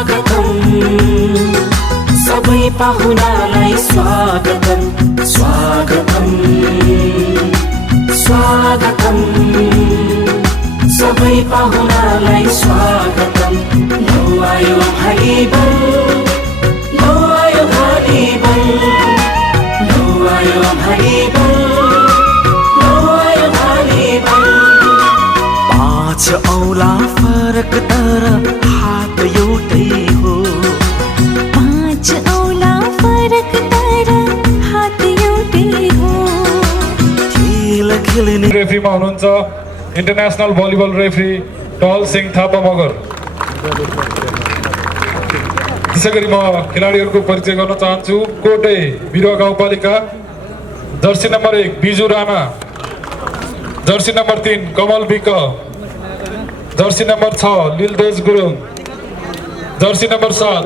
स्वागतम सबै पाहुनालाई स्वागतम स्वागतम स्वागतम सबै पाहुनालाई स्वागतम लो आयो भाइबल लो आयो भाइबल लो आयो भाइबल लो आयो भाइबल पाँच औला फरक तर हात एउटै हो पाँच औला फरक तर हात एउटै हो खेल खेल्ने रेफ्रीमा हुनुहुन्छ इन्टरनेसनल भलिबल रेफ्री टहल सिंह थापा मगर। त्यसैगरी म खेलाडीहरूको परिचय गर्न चाहन्छु। कोटे बिरुवा गाउँपालिका Jersey number 1 Biju Rana, jersey number 3 Kamal Bik, jersey number 6 लिलदेज Gurung, jersey number 7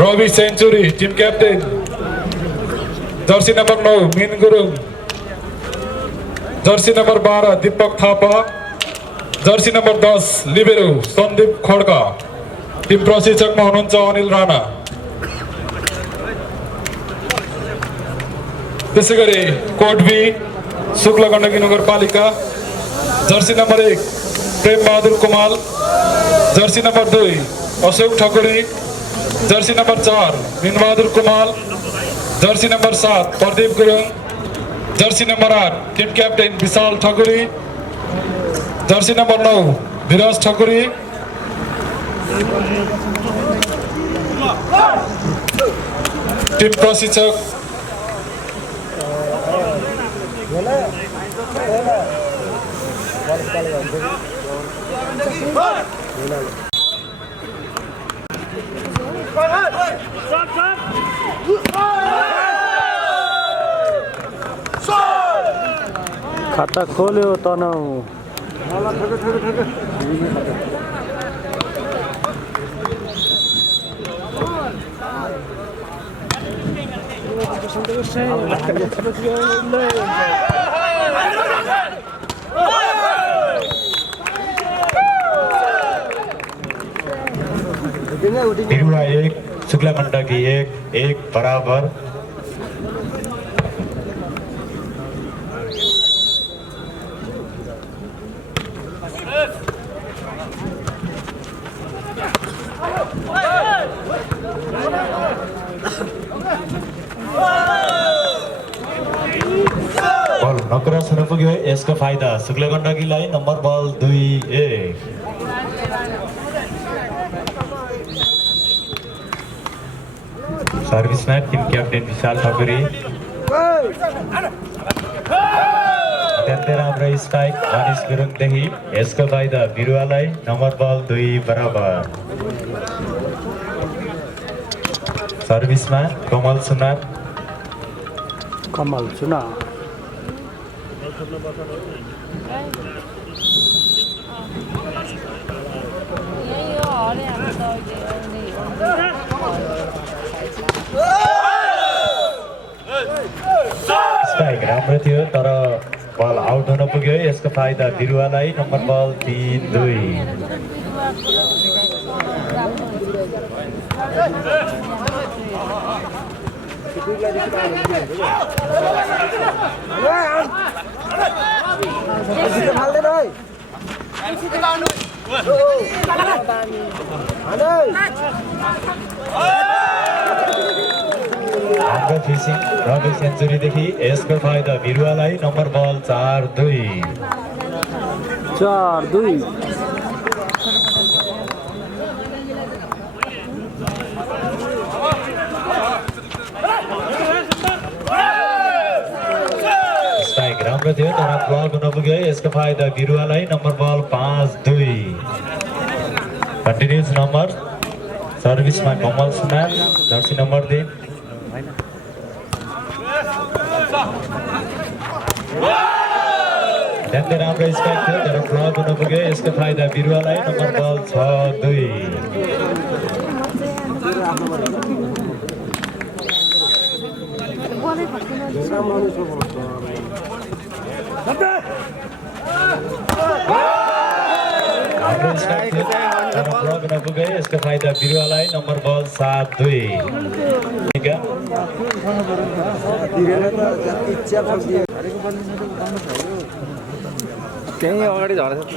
Ravi Senchuri team captain, jersey number 9 Min Gurung, jersey number 12 Deepak Thapa, jersey number 10 libero Sandeep Khadka. Team प्रशिक्षकमा हुनुहुन्छ अनिल राणा। त्यसैगरी कोट बी शुक्ल गण्डकी नगरपालिका Jersey number 1 Prem Bahadur Kumal, jersey number 2 Ashok Thakuri, jersey number 4 Min Bahadur Kumal, jersey number 7 Pradeep Gurung, jersey number 8 team captain Vishal Thakuri, jersey number 9 Viraj Thakuri, team प्रशिक्षक खाता खोल्यो तनाउ बिरुवा 1 शुक्ला गण्डकी 1 बराबर। बल नक्रस हुन पुग्यो। यसको फाइदा शुक्ला गण्डकीलाई। Number ball 2-1। सर्भिसमा team captain Vishal Thakuri. अत्यन्तै राम्रो स्ट्राइक मनिष गुरुङदेखि। यसको फाइदा बिरुवालाई। नम्बर बल 2 बराबर। सर्भिसमा कमल सुनार। कमल सुना स्ट्राइक राम्रो थियो तर बल आउट हुन पुग्यो। यसको फाइदा बिरुवालाई। नम्बर बल 3-2। हाम्रो फिसिङ रवि सेन्चुरीदेखि। यसको फाइदा बिरुवालाई। नम्बर बल 4-2। स्ट्राइक राम्रो थियो तर ब्लक हुन पुग्यो। यसको फाइदा बिरुवालाई। नम्बर बल 5-2। कन्टिन्युस नम्बर सर्भिसमा कमल सुनार, जर्सी नम्बर 3। अत्यन्तै राम्रो स्ट्राइक थियो तर ब्लक हुन पुग्यो। यसको फाइदा बिरुवालाई। नम्बर बल 6-2। ब्लक नपुगे यसको फाइदा बिरुवालाई नम्बर बल 7-2 त्यही अगाडि झरेछ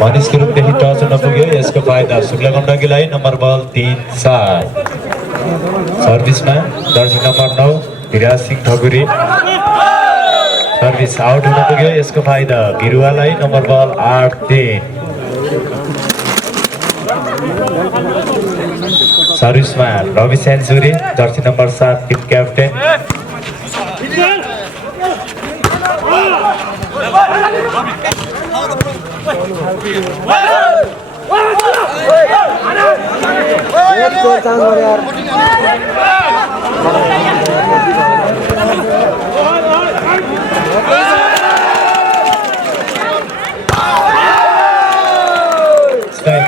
मनिष गुरुङदेखि टच नपुग्यो यसको फाइदा शुक्ला गण्डकीलाई नम्बर बल 3-7 सर्भिसमा jersey number 9 Viraj Singh Thakuri service out हुन पुग्यो यसको फाइदा बिरुवालाई नम्बर बल 8-3 सर्भिसमा Ravi Senchuri jersey number 7 team captain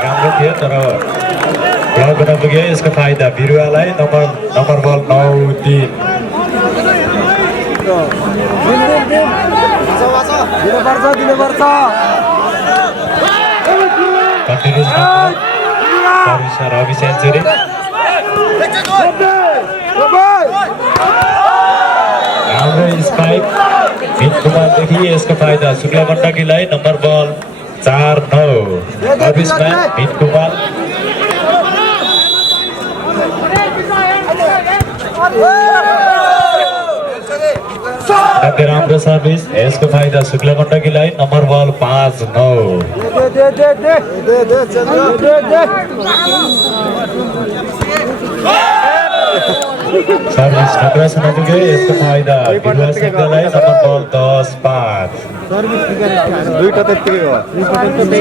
राम्रो थियो तर ब्लक गर्न पुग्यो यसको फाइदा बिरुवालाई नम्बर बल 9-3 कन्टिन्युस सर्भिसमा रवि सेन्चुरी राम्रो स्पाइक मित कुमारदेखि यसको फाइदा शुक्ला गण्डकीलाई नम्बर बल 4-9 सर्भिसमा मित कुमार राम्रो सर्भिस यसको फाइदा शुक्ला गण्डकीलाई नम्बर बल 5-9 सर्भिस नगरासन पुग्यो यसको फाइदा बिरुवा सिंहलाई नम्बर बल 10-5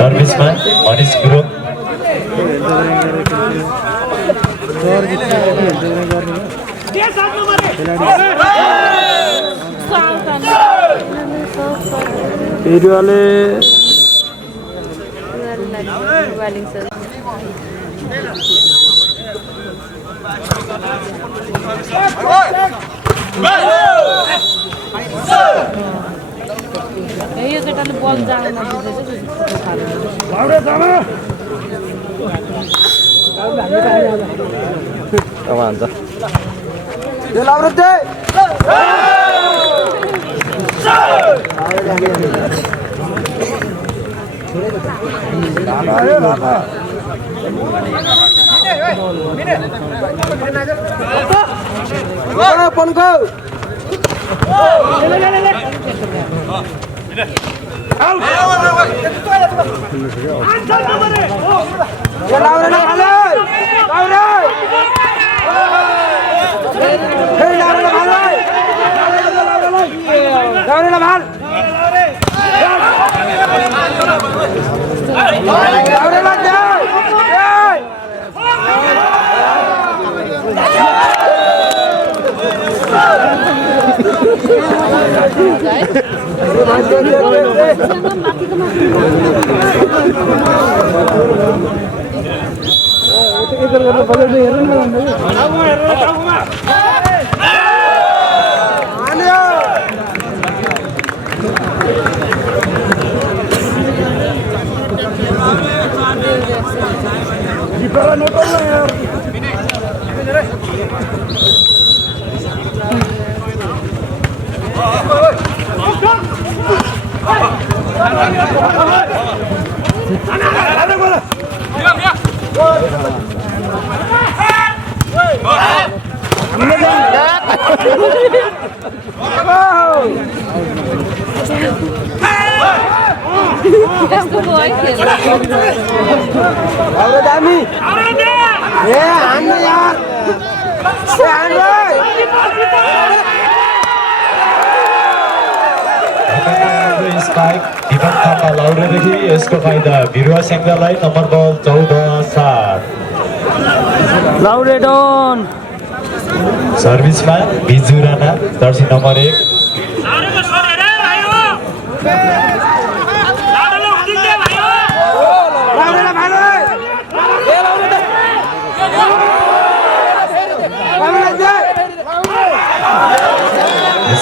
सर्भिसमा मनिष गुरुङ बिरुवाले यो केटाले बल जान यसको फाइदा बिरुवा सिंहलाई नम्बर बल 14-7 लाउडे डन सर्भिसमा बिजु राणा जर्सी नम्बर 1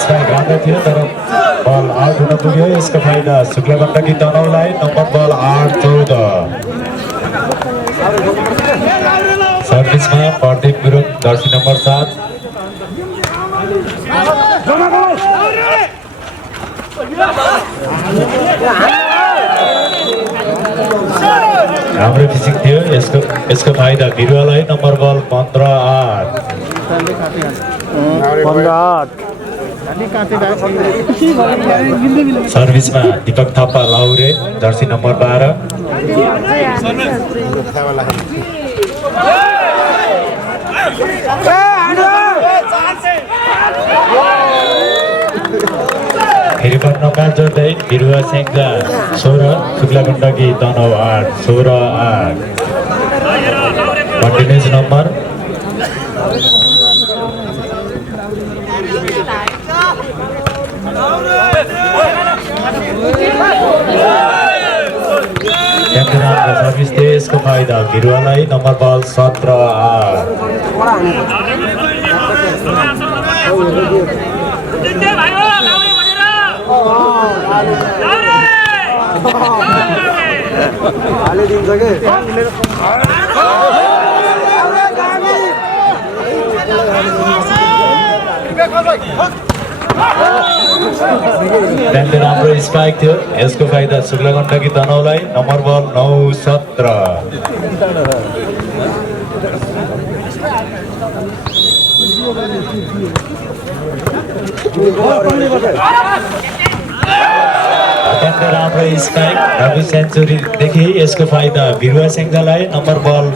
स्ट्राइक राम्रो थियो तर बल आउट हुन पुग्यो यसको फाइदा शुक्ला गण्डकी तनहुँलाई नम्बर बल 8-14 सर्भिसमा प्रदीप गुरुङ जर्सी नम्बर 7 राम्रो फिसिङ थियो यसको फाइदा बिरुवालाई नम्बर बल 15-8 सर्भिसमा दीपक थापा लाउरे जर्सी नम्बर 12 फेरि पनि नकार जोड्दै बिरुवा सेङ्जा 16 Shukla Gandaki Tanahun 8 16-8 continuous number service थियो यसको फाइदा बिरुवालाई नम्बर बल 17-8 राम्रो स्पाइक थियो यसको फाइदा शुक्ला गण्डकी तनहुँलाई नम्बर बल 9-17 अत्यन्त राम्रो स्पाइक रवि सेन्चुरीदेखि यसको फाइदा बिरुवा सेङ्जालाई नम्बर बल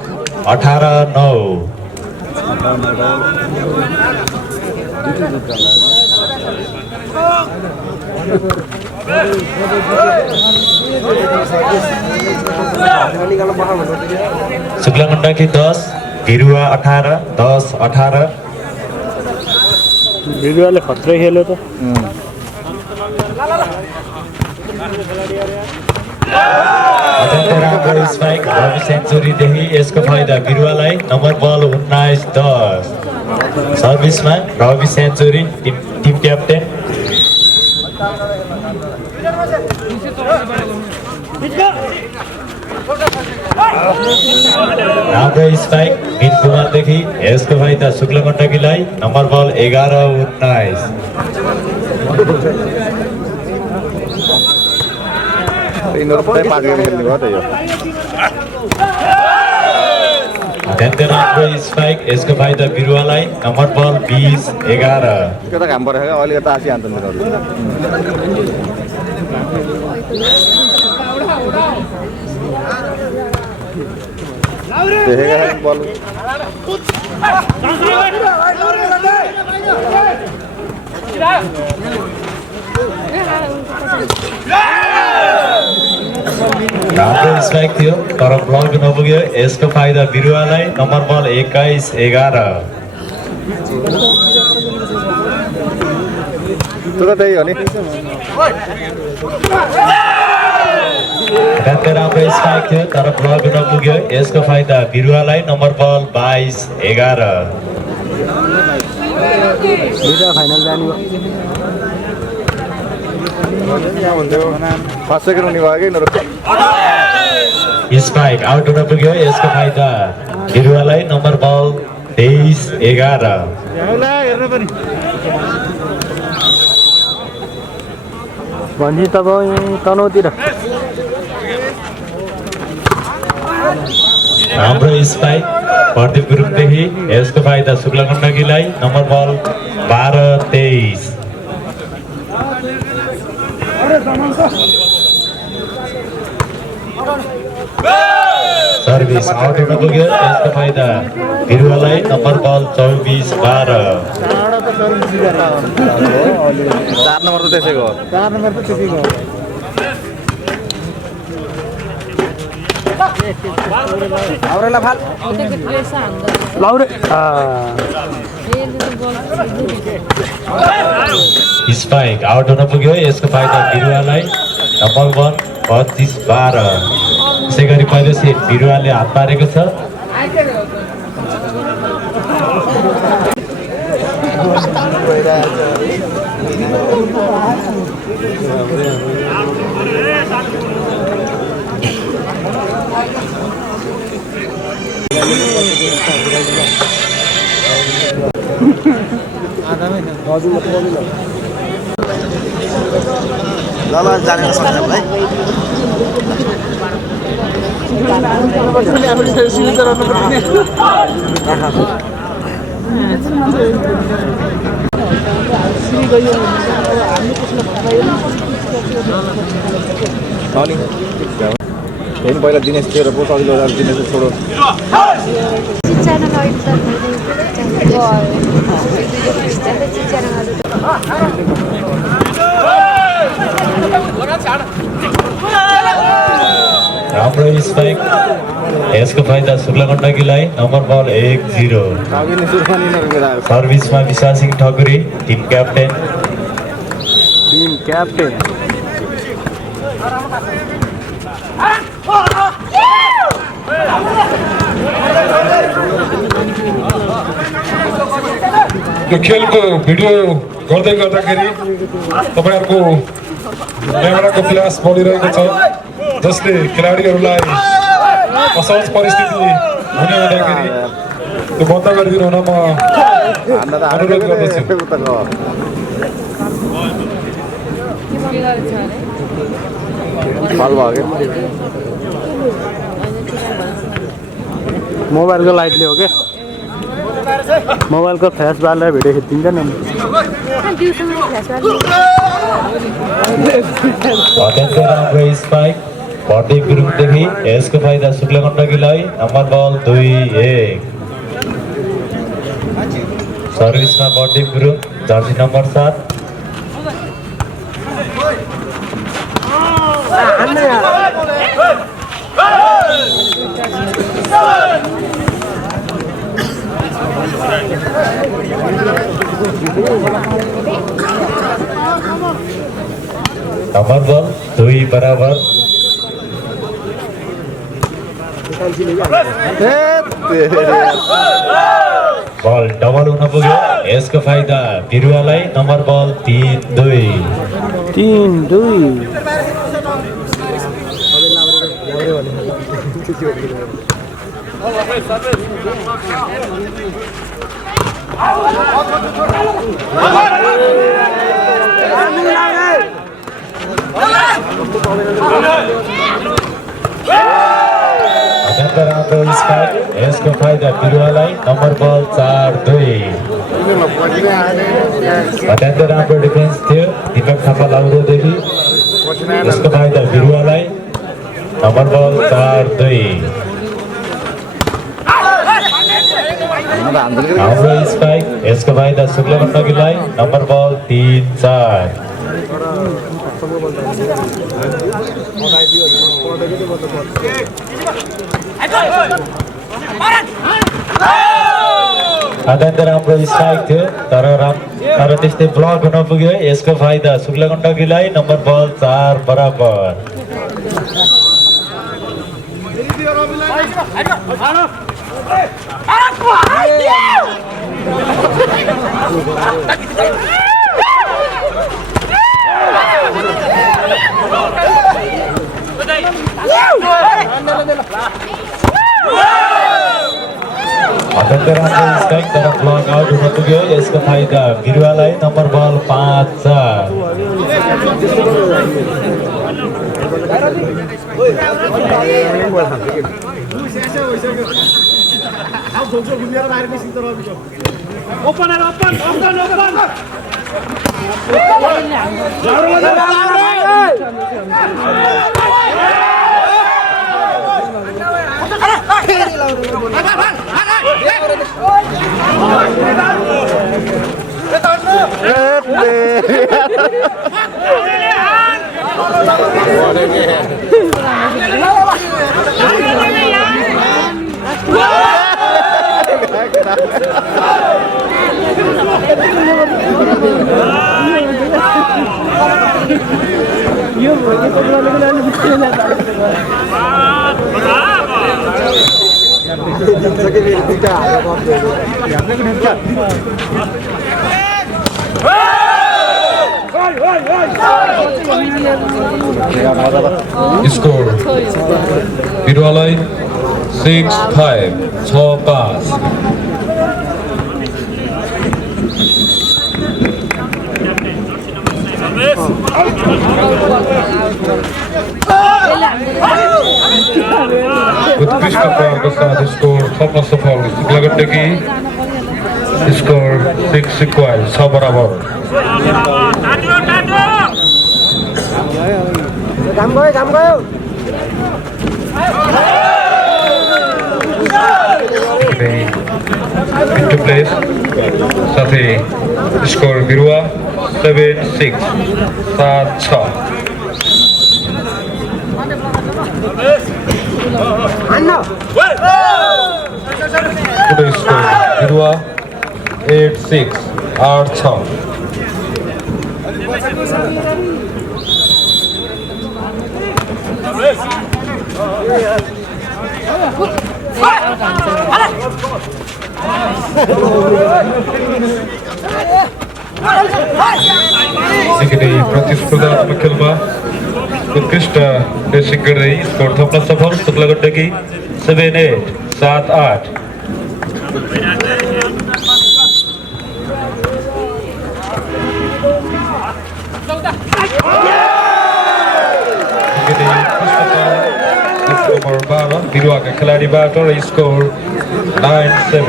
18-9 शुक्ला गण्डकी 10 बिरुवा 18 10-18 बिरुवाले खत्रै खेल्यो त अत्यन्त राम्रो स्पाइक रवि सेन्चुरीदेखि यसको फाइदा बिरुवालाई नम्बर बल 19-10 सर्भिसमा रवि सेन्चुरी टिम क्याप्टेन राम्रो स्पाइक मिन कुमारदेखि यसको फाइदा शुक्ला गण्डकीलाई नम्बर बल 11-19 अत्यन्त राम्रो स्पाइक यसको फाइदा बिरुवालाई नम्बर बल 20-11 काम परेको अहिले त आसिहाल्छ राम्रो स्ट्राइक थियो तर ब्लक नपुग्यो यसको फाइदा बिरुवालाई नम्बर बल 21-11 त्यही हो नि राम्रो स्ट्राइक थियो तर ब्लक नपुग्यो यसको फाइदा बिरुवालाई नम्बर बल 22-11 फाइनल जाने फर्स्ट सेकेन्ड हुने भयो कि स्पाइक आउट हुन पुग्यो यसको फाइदा बिरुवालाई नम्बर बल 23-11 भन्छ तपाईँ तनहुँतिर राम्रो स्पाइक प्रदीप गुरुङदेखि यसको फाइदा शुक्ला गण्डकीलाई नम्बर बल 12-23 सर्भिस आउट हुन पुग्यो यसको फाइदा बिरुवालाई नम्बर बल 24-12 4 नम्बर त त्यसैको हो लाउरे स्पाइक आउट हुन पुग्यो यसको फाइदा बिरुवालाई नम्बर 1 25-12 यसै गरी पहिलो सेट बिरुवाले हात पारेको छ ल जाने सक्छ भाइ पहिला दिनेश थियो र पोस्ट अघिल्लो दिनेश छोडो राम्रो स्पाइक यसको फाइदा शुक्ला गण्डकीलाई नम्बर बल 1-0 सर्भिसमा विशाल सिंह ठकुरी टिम क्याप्टेन यो खेलको भिडियो गर्दै गर्दाखेरि तपाईहरुको क्यामेराको फ्ल्यास बलिरहेको छ जसले खेलाडीहरूलाई असहज परिस्थिति हुने हुँदाखेरि त्यो बन्द गरिदिनु हुन म अनुरोध गर्दछु मोबाइलको लाइटले हो क्या मोबाइलको फ्ल्यास बारलाई भिडियो खिचिदिन्छ नि अत्यन्त राम्रो स्पाइक बर्दी गुरुङदेखि यसको फाइदा शुक्ला गण्डकीलाई number ball 2-1 सर्भिसमा बर्दी Gurung jersey number 7 number बल 2 बराबर बल डबल हुन पुग्यो यसको फाइदा बिरुवालाई नम्बर बल 3-2 अत्यन्त राम्रो स्पाइक यसको फाइदा बिरुवालाई नम्बर बल 4-2 अत्यन्त राम्रो डिफेन्स थियो दीपक थापा लाउरोदेखि यसको फाइदा बिरुवालाई नम्बर बल 4-2 हाम्रो स्पाइक यसको फाइदा शुक्ला गण्डकीलाई नम्बर बल 3-4 अत्यन्त राम्रो स्ट्राइक थियो तर त्यस्तै ब्लक हुन पुग्यो यसको फाइदा शुक्ला गण्डकीलाई नम्बर बल 4 बराबर अत्यन्त राम्रो स्ट्राइक तर ब्लक आउट हुन पुग्यो यसको फाइदा बिरुवालाई नम्बर बल 5-4 स्कोर बिरुवालाई 6-5 6-5 उत्कृष्ट प्रहारका साथ स्कोर थप्न सफल शुक्लागण्डकी स्कोर 6 बराबर into place साथै स्कोर बिरुवा 7-6 7-6 पुढे स्कोर बिरुवा 8-6 8-6 प्रतिस्पर्धात्मक खेलमा उत्कृष्ट रेसिङ गर्दै स्कोर थप्न सफल शुक्लागण्डकी 7-8 7-8 नम्बर 12 बिरुवाका खेलाडीबाट र स्कोर 9-7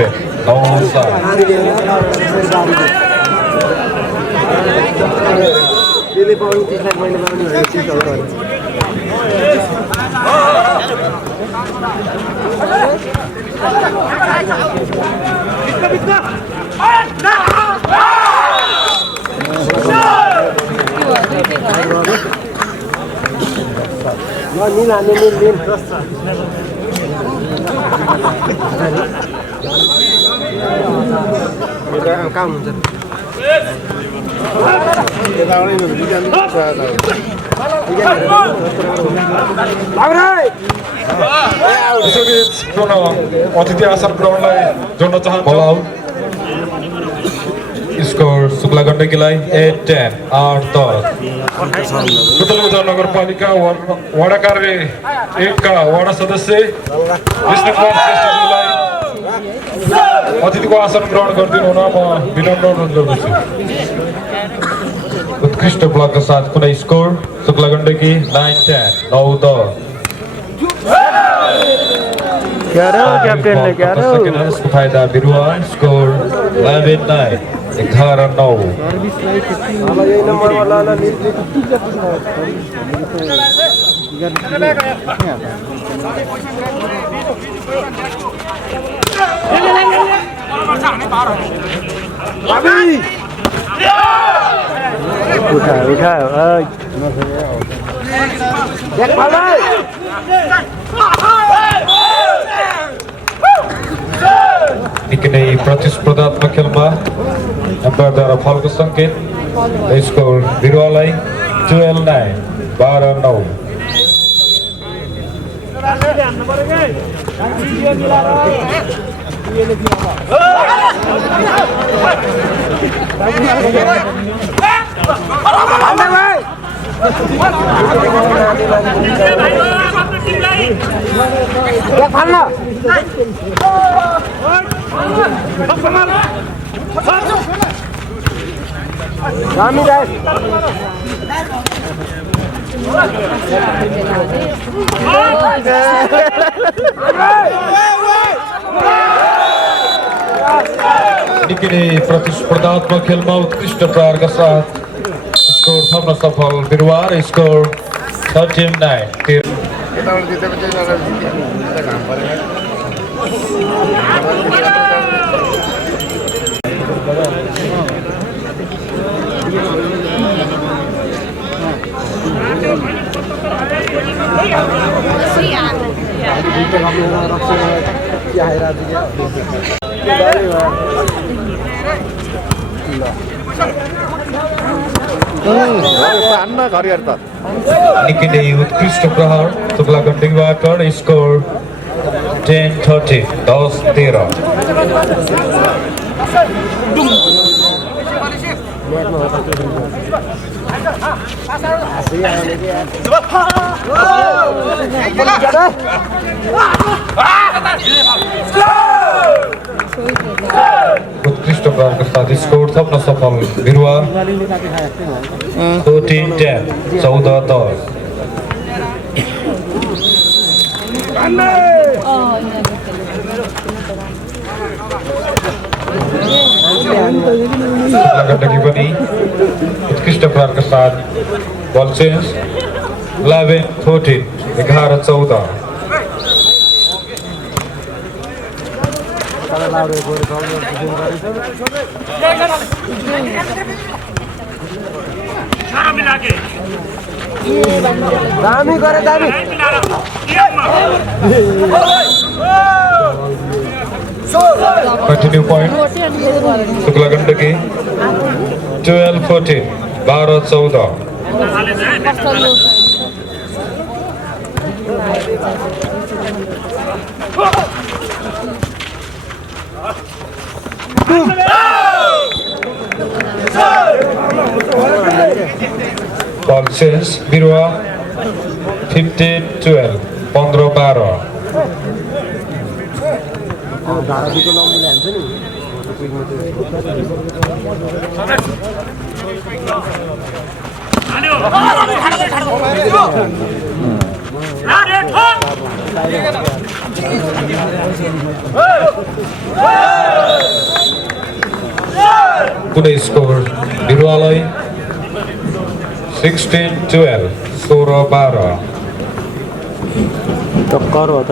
अतिथि आसन ग्रहणलाई जोड्न चाहन्छु स्कोर शुक्लागण्डकीलाई 8-10 8-10 पुतली नगरपालिका वडा कार्य 1 का वडा सदस्य विष्णुकुमार श्रेष्ठजीलाई अतिथिको आसन ग्रहण गरिदिनु हुन म विनम्र अनुरोध गर्दछु। उत्कृष्ट ब्लकका साथ कुनै स्कोर शुक्लागण्डकी 9-10 9-10 क्याप्टेनले फाइदा बिरुवा स्कोर 11-9 11-9 निकै प्रतिस्पर्धात्मक खेलमा एम्पायरद्वारा फलको संकेत स्कोर बिरुवालाई 12-9 12-9 निकै प्रतिस्पर्धात्मक खेलमा उत्कृष्ट प्रहारका साथ स्कोर थप्न सफल बिरुवा र स्कोर 13-9 ल अन्न घरिहरू त निकै नै उत्कृष्ट प्रहार शुक्ला गण्डकीबाट स्कोर 10-30 10-13 उत्कृष्ट प्रहारका साथ स्कोर थप्न सफल बिरुवा 14-10 14-10 गण्डकी पनि उत्कृष्ट प्रहारका साथ बल चेन्ज 11-14 11-14 दामी गरे दामी कंटिन्यू पॉइंट शुक्ला गण्डकी 12-14 12-14 बल चेन्ज बिरुवा 15-12 15-12 पुनः स्कोर बिरुवालाई 16-12 16-12 टक्कर हो त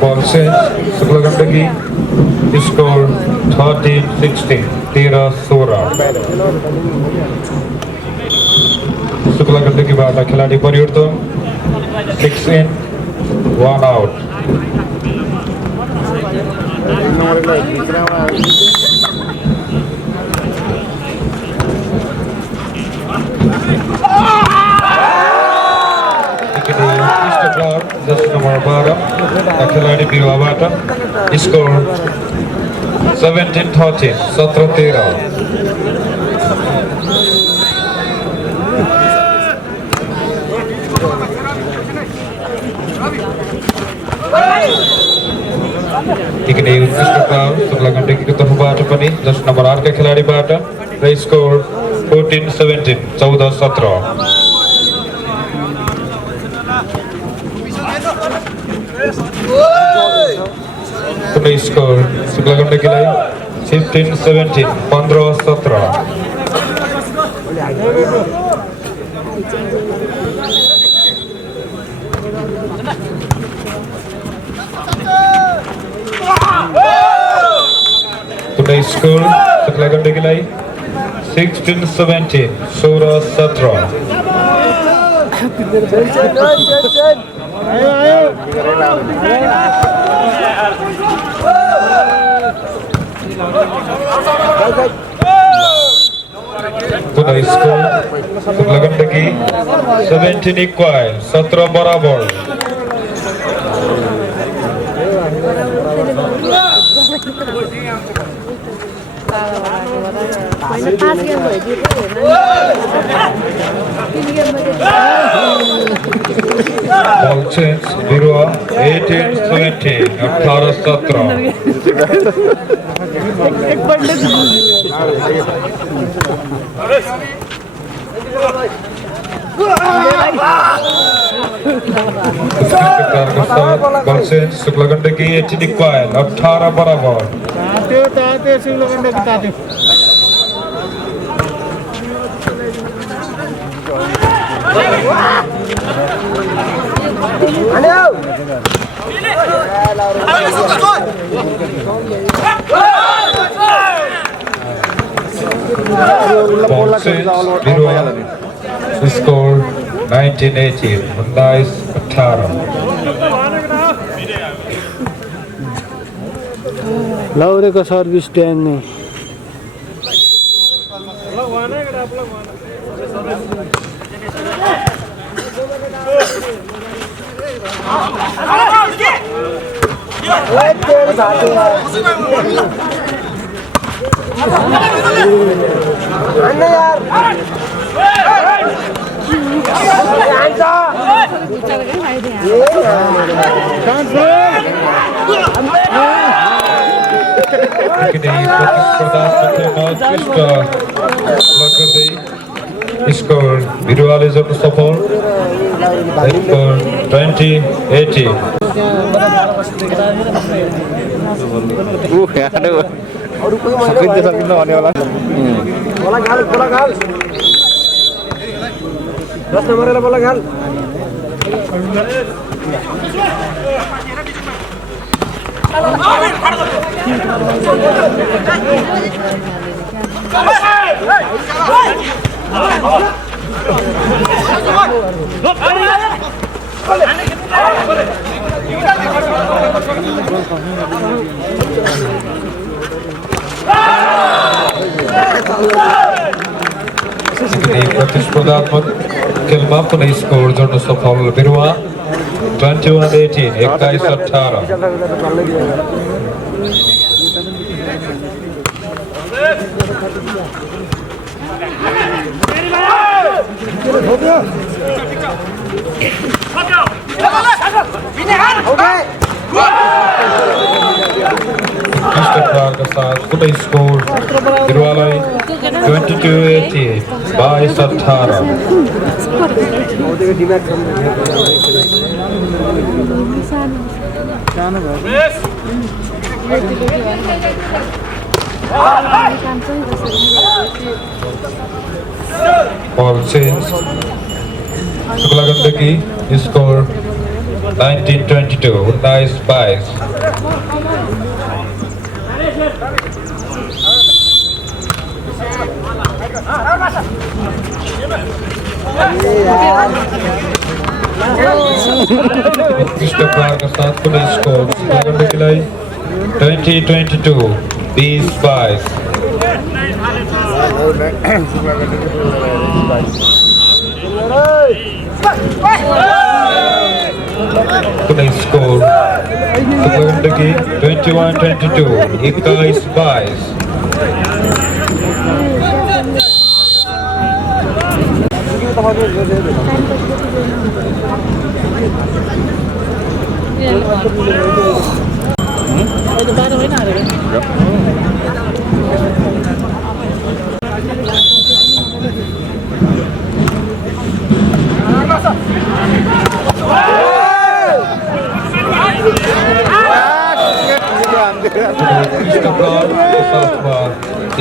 बल चेन्ज शुक्ला गण्डकी स्कोर 13-16 13-16 शुक्ला गण्डकीबाट खेलाडी परिवर्तन 6 in 1 out जर्सी नम्बर 12 खेलाडी बिरुवाबाट स्कोर 17-13 17-13 निकै नै उत्कृष्ट प्रहार शुक्ला गण्डकीको तर्फबाट पनि जर्सी नम्बर 8 का खेलाडीबाट र स्कोर 14-17 14-17 पुनः स्कोर शुक्ला गण्डकीलाई 15-17 15-17 पुनः स्कोर शुक्ला गण्डकीलाई 16-17 16-17 पुनः स्कोर शुक्ला गण्डकी 17 इक्वल 17 बराबर बल चेन्ज बिरुवा 18-17 18-17 बल चेन्ज शुक्ला गण्डकी 18 इक्वल 18 बराबर शुक्ला गण्डकी बल चेन्ज बिरुवा Score 19-18. 19-18. लौरेको सर्भिस ट्याङ नै Score Birual is on support. 20-18. सकिन्छ सकिन्न भन्ने होला बोला घाल 10 नम्बरलाई बोला घाल प्रतिस्पर्धात्मक खेलमा कुनै स्कोर जोड्न सफल बिरुवा 21-18 21-18 का साथ कुनै स्कोर बिरुवालाई 22-18 22-18 Ball change. Sekolah Gandaki score 19-22. Nice buys. Christopher के साथ कुछ स्कोर सेकंड के लिए 20-22 20 buys कुछ score second Ki 21-22 21 buys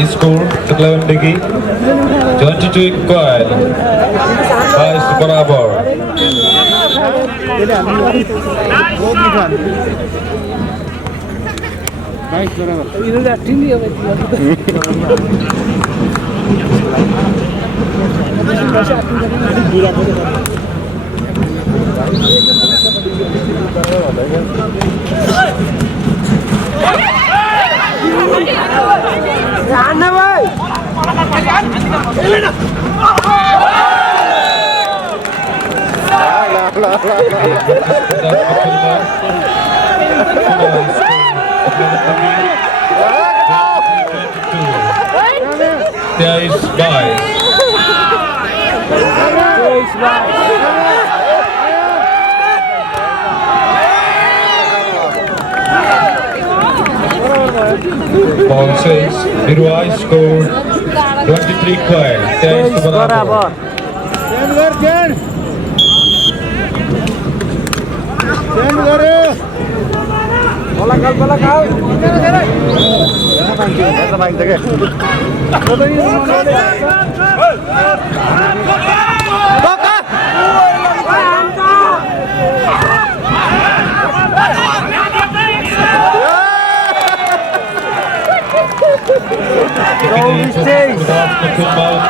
Score sekelas lagi 22 equal 22 berabar Anna boy. Ball says Birua scored 23 coil. Thanks to Barabar.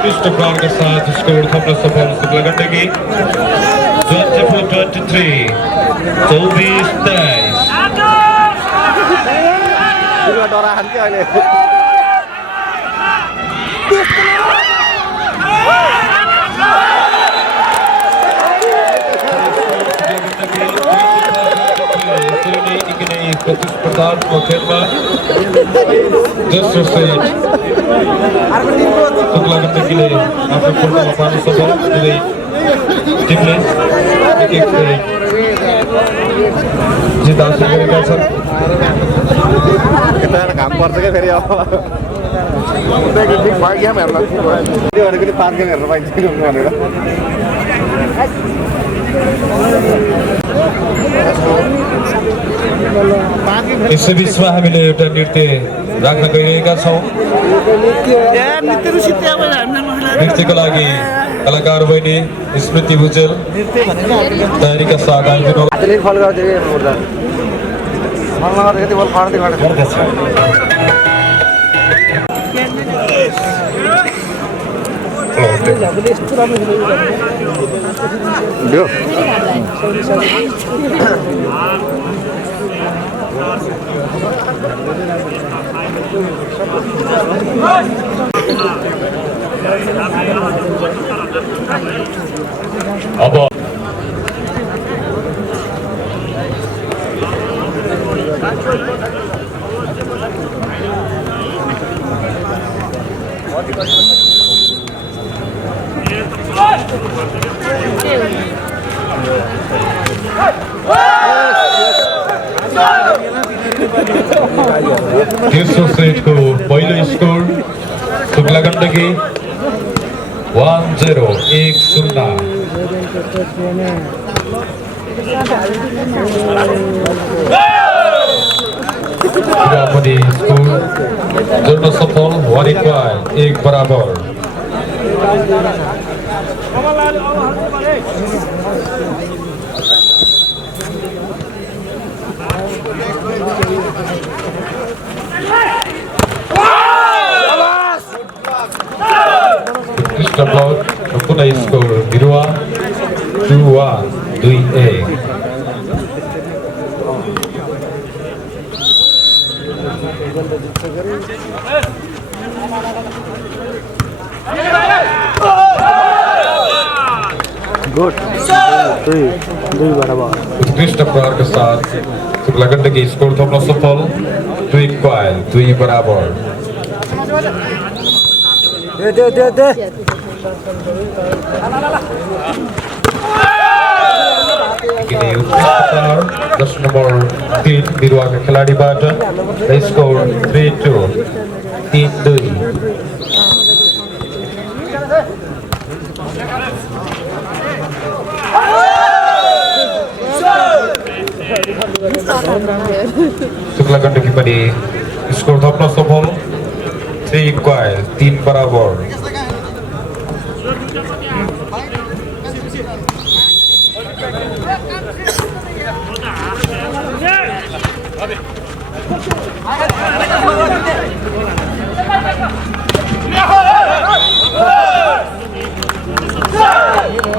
Christopher के साथ score 15 सफल शुक्ला गंडकी 24-23 24-23 डराहान के अहिले प्रतिस्पर्धात्मक खेलमा जसो सहित शुक्ला गण्डकीले आफ्नो पूर्णमा पार्न सफल दुवै टिमले एक जित हासिल गरेका छन्। यता घाम पर्छ क्या फेरि अब पार्क गेम हेर्न त्यो भनेको नि पार्क गेम हेर्न पाइन्छ भनेर यसै बिचमा हामीले एउटा नृत्य राख्न गइरहेका छौँ। नृत्यको लागि कलाकार बहिनी स्मृति भुजेल तयारीका साथ आइदिनु। त्यसले फल गर्दै हेर्नुपर्छ फल नगर्दा कति बल फाड्दै गर्छ अब तेस्रो सेटको पहिलो स्कोर शुक्ला गण्डकी 1-0 पनि स्कोर जोड्न सफल 1 बराबर। पुनः स्कोर बिरुवा 2-1 गुड दुई बराबर। उत्कृष्ट प्रहार के साथ शुक्ला गण्डकी स्कोर थप्न सफल 2 बराबर। दर्शक नंबर 3 बिरुवा का खिलाडीबाट स्कोर 3-2 शुक्ला गण्डकी पनि स्कोर थप्न सफल 3 बराबर।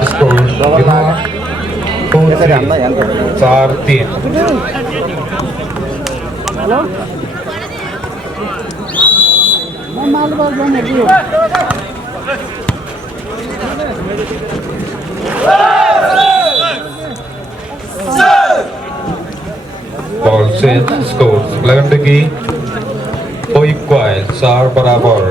Score 4-3 Ball change score Shukla Gandaki 4 बराबर।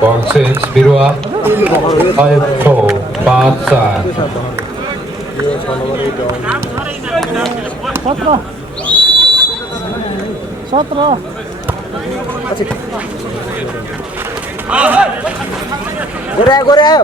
Ball change बिरुवा 5-4 5-4 गोरे आयो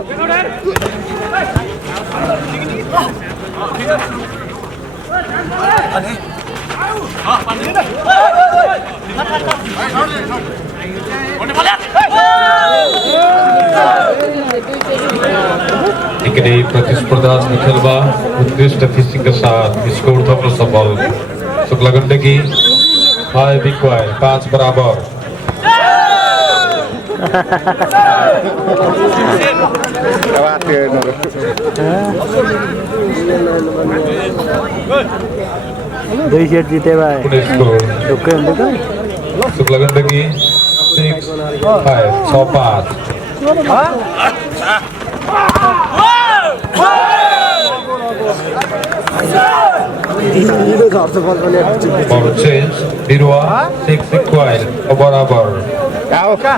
प्रतिस्पर्धात्मक खेलमा उत्कृष्ट फिसिङ का साथ स्कोर थप्न सफल शुक्ला गण्डकी 5 equal, 5 बराबर। दुई सेट जीते भाई पुणे स्कोर रुके हम देखो Shukla Gandaki 6-5 6-5 ball change Birwa 6 equal बराबर आओ का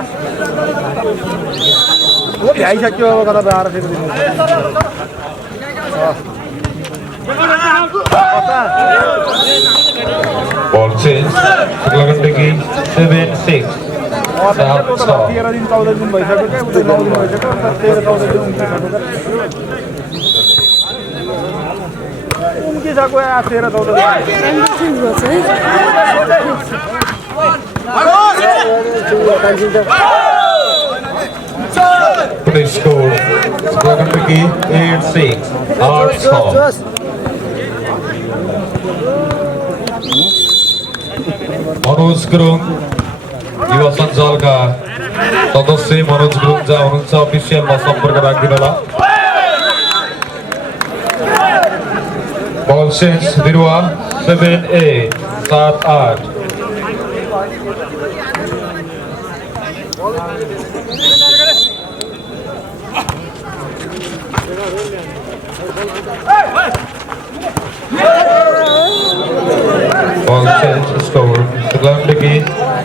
वो भी आई सक्यो कता बाहर फेंक दिनु ball change शुक्ला गंडकी 7-6 13 दिन 14 दिन भइसक्यो के उतै 9 दिन भइसक्यो 13 14 दिन उनकी सको या 13 14 पुणे स्कोर शुक्ला गंडकी 8-6 8-6 मनोज गुरुङ युवा सञ्जालका सदस्य मनोज गुरुङ जहाँ हुनुहुन्छ अफिसियलमा सम्पर्क राखिदिनुहोला बल चेन्ज बिरुवा 7-8 7-8 ball change score Shukla Gandaki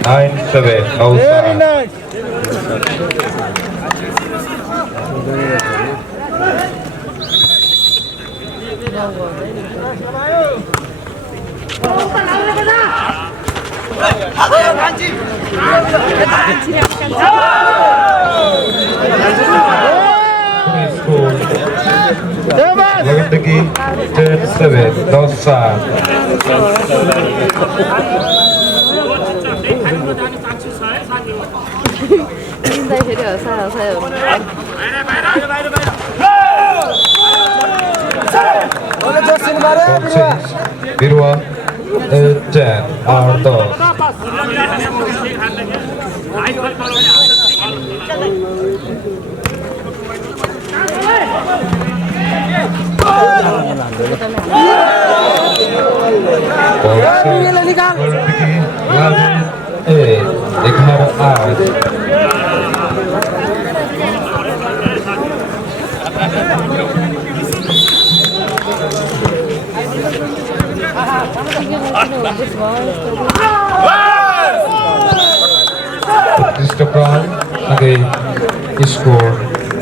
9-7 outside score Gandaki 10-7 outside ball change Birwa 10 8-10 Mr. Brown sebagai skor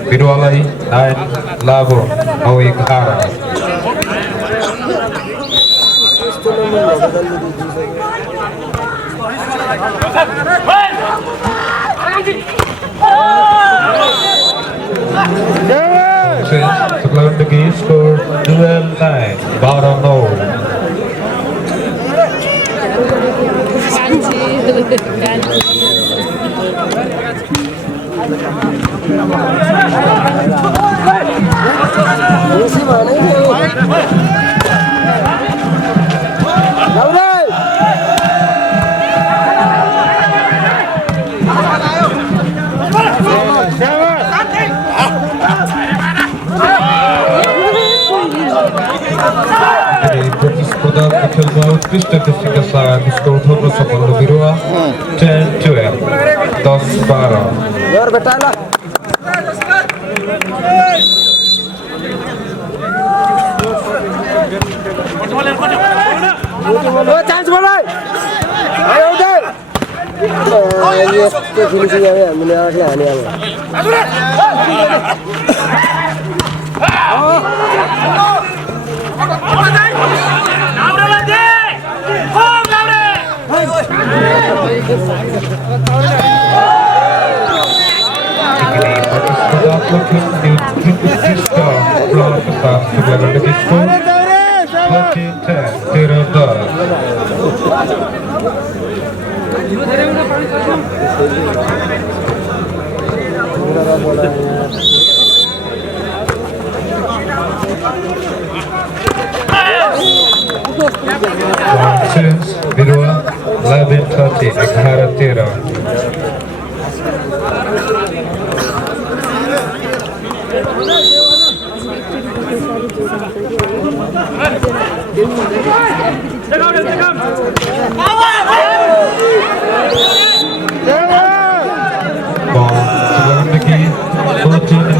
Birwalai 9 lago au 11 Sebelum pergi skor 12-9 Barano प्रतिस्पर्धा खेलमा उत्कृष्ट दृष्टिका साथ स्कोर थप्न सफल बिरुवा 10-12 10-12 चान्स मलाई आयो उधर यस्तो फिनिसिङ आयो हामीले आफै हाने बिरुवा 11-30 11-13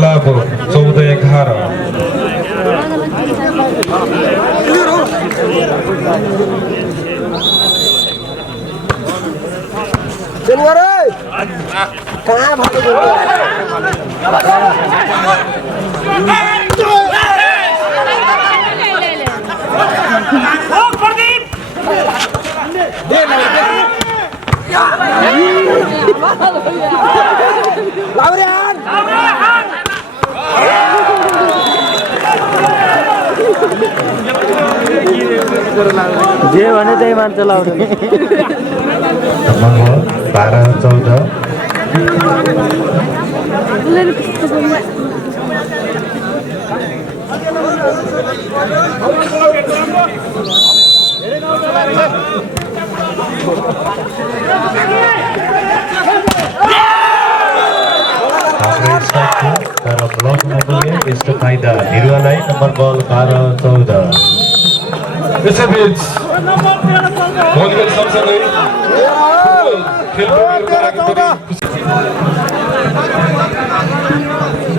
Labu 14-11 चलो रे कहाँ भागे जे भने त्यही मान्छ लाउडे नम्बर 12-14 तर ब्लक नपुगे यसको फाइदा बिरुवालाई नम्बर बल 12-14 यसैबीच भलिबल सँगसँगै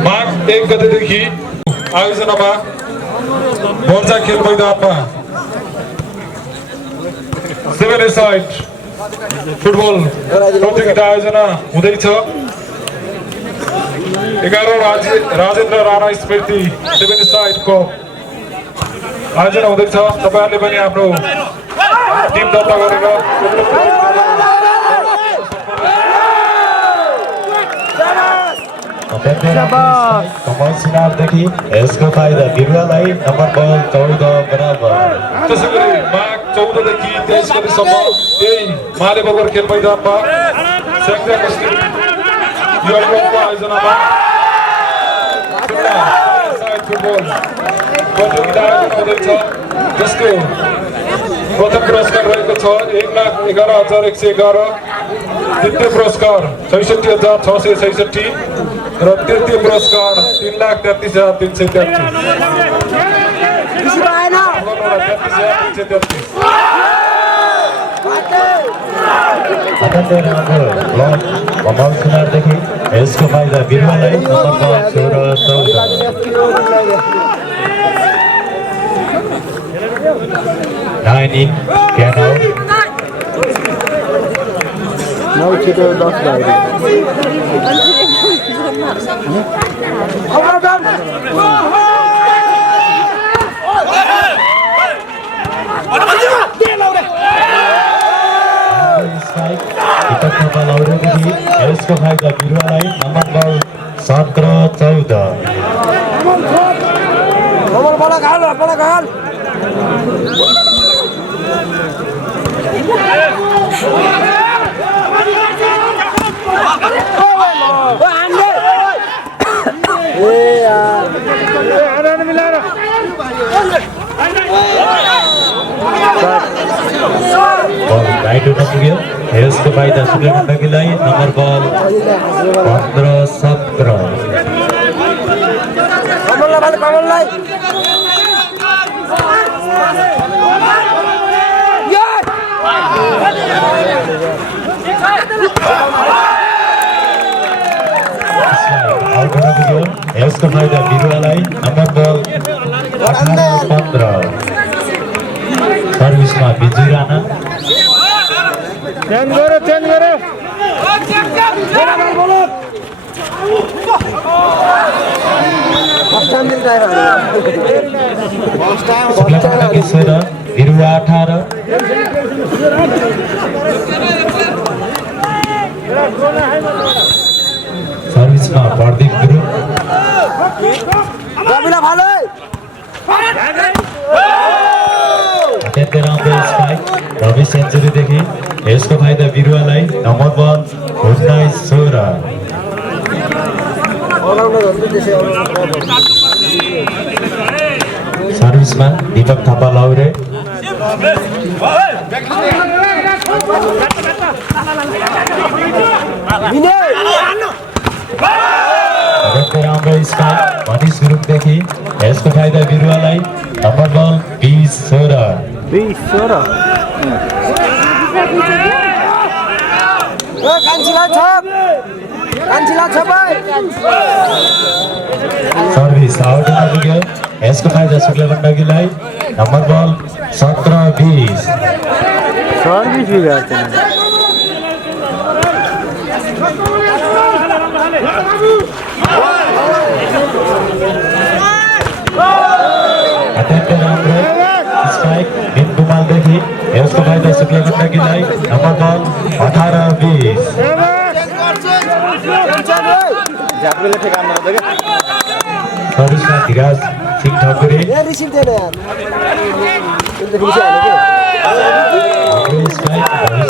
माघ 1 गतेदेखि आयोजनामा मोर्चा खेल मैदानमा 7 साइड फुटबल प्रतियोगिता आयोजना हुँदैछ 11औं राजेन्द्र राणा स्मृति 7 साइड कप आयोजना हुँदैछ तपाईहरुले पनि आफ्नो टिम दर्ता गरेर कमल सिनारदेखि यसको फाइदा बिरुवालाई नम्बर बल 14 बराबर त्यसैगरी माघ 14 देखि 23 गतेसम्म यही माले बगर खेल मैदानमा स्याङ्जा बस्ती युवा क्लबको आयोजनामा फुटबल प्रतियोगिता आयोजना हुँदैछ जसको प्रथम पुरस्कार रहेको छ 1,11,111 द्वितीय पुरस्कार 66,666 र तृतीय पुरस्कार 3,33,333 कमल सिनारदेखि यसको फाइदा बिरुवालाई नम्बर 16-14 9 in can out नौ छिटो 10 भयो यसको फाइदा बिरुवालाई नम्बर बल 17-14 राइट उठा पुग्यो यसको फाइदा सुब्लेखण्डकीलाई नम्बर बल 15-17 यसको फाइदा बिरुवालाई नम्बर बल 18-15 सर्भिसमा बिजु राणा चेन्ज गरे सुब्लेखण्डकी 16 बिरुवा 18 सर्भिसमा प्रदीप गुरु रवि सेन्चुरीदेखि यसको फाइदा बिरुवालाई नम्बर बल 19-16 सर्भिसमा दीपक थापा लाउरे राम्रो स्ट्राइक मनिष ग्रुपदेखि यसको फाइदा बिरुवालाई नम्बर बल 20-16 सर्भिस आउट हुन पुग्यो यसको फाइदा शुक्ला गण्डकीलाई नम्बर बल 17-20 सर्भिस बिगाड्छ अत्यन्त राम्रो स्ट्राइक बिन कुमालदेखि यसको फाइदा शुक्ला गण्डकीलाई नम्बर बल 18-20 सर्भिसमा धीराज सिंह ठकुरी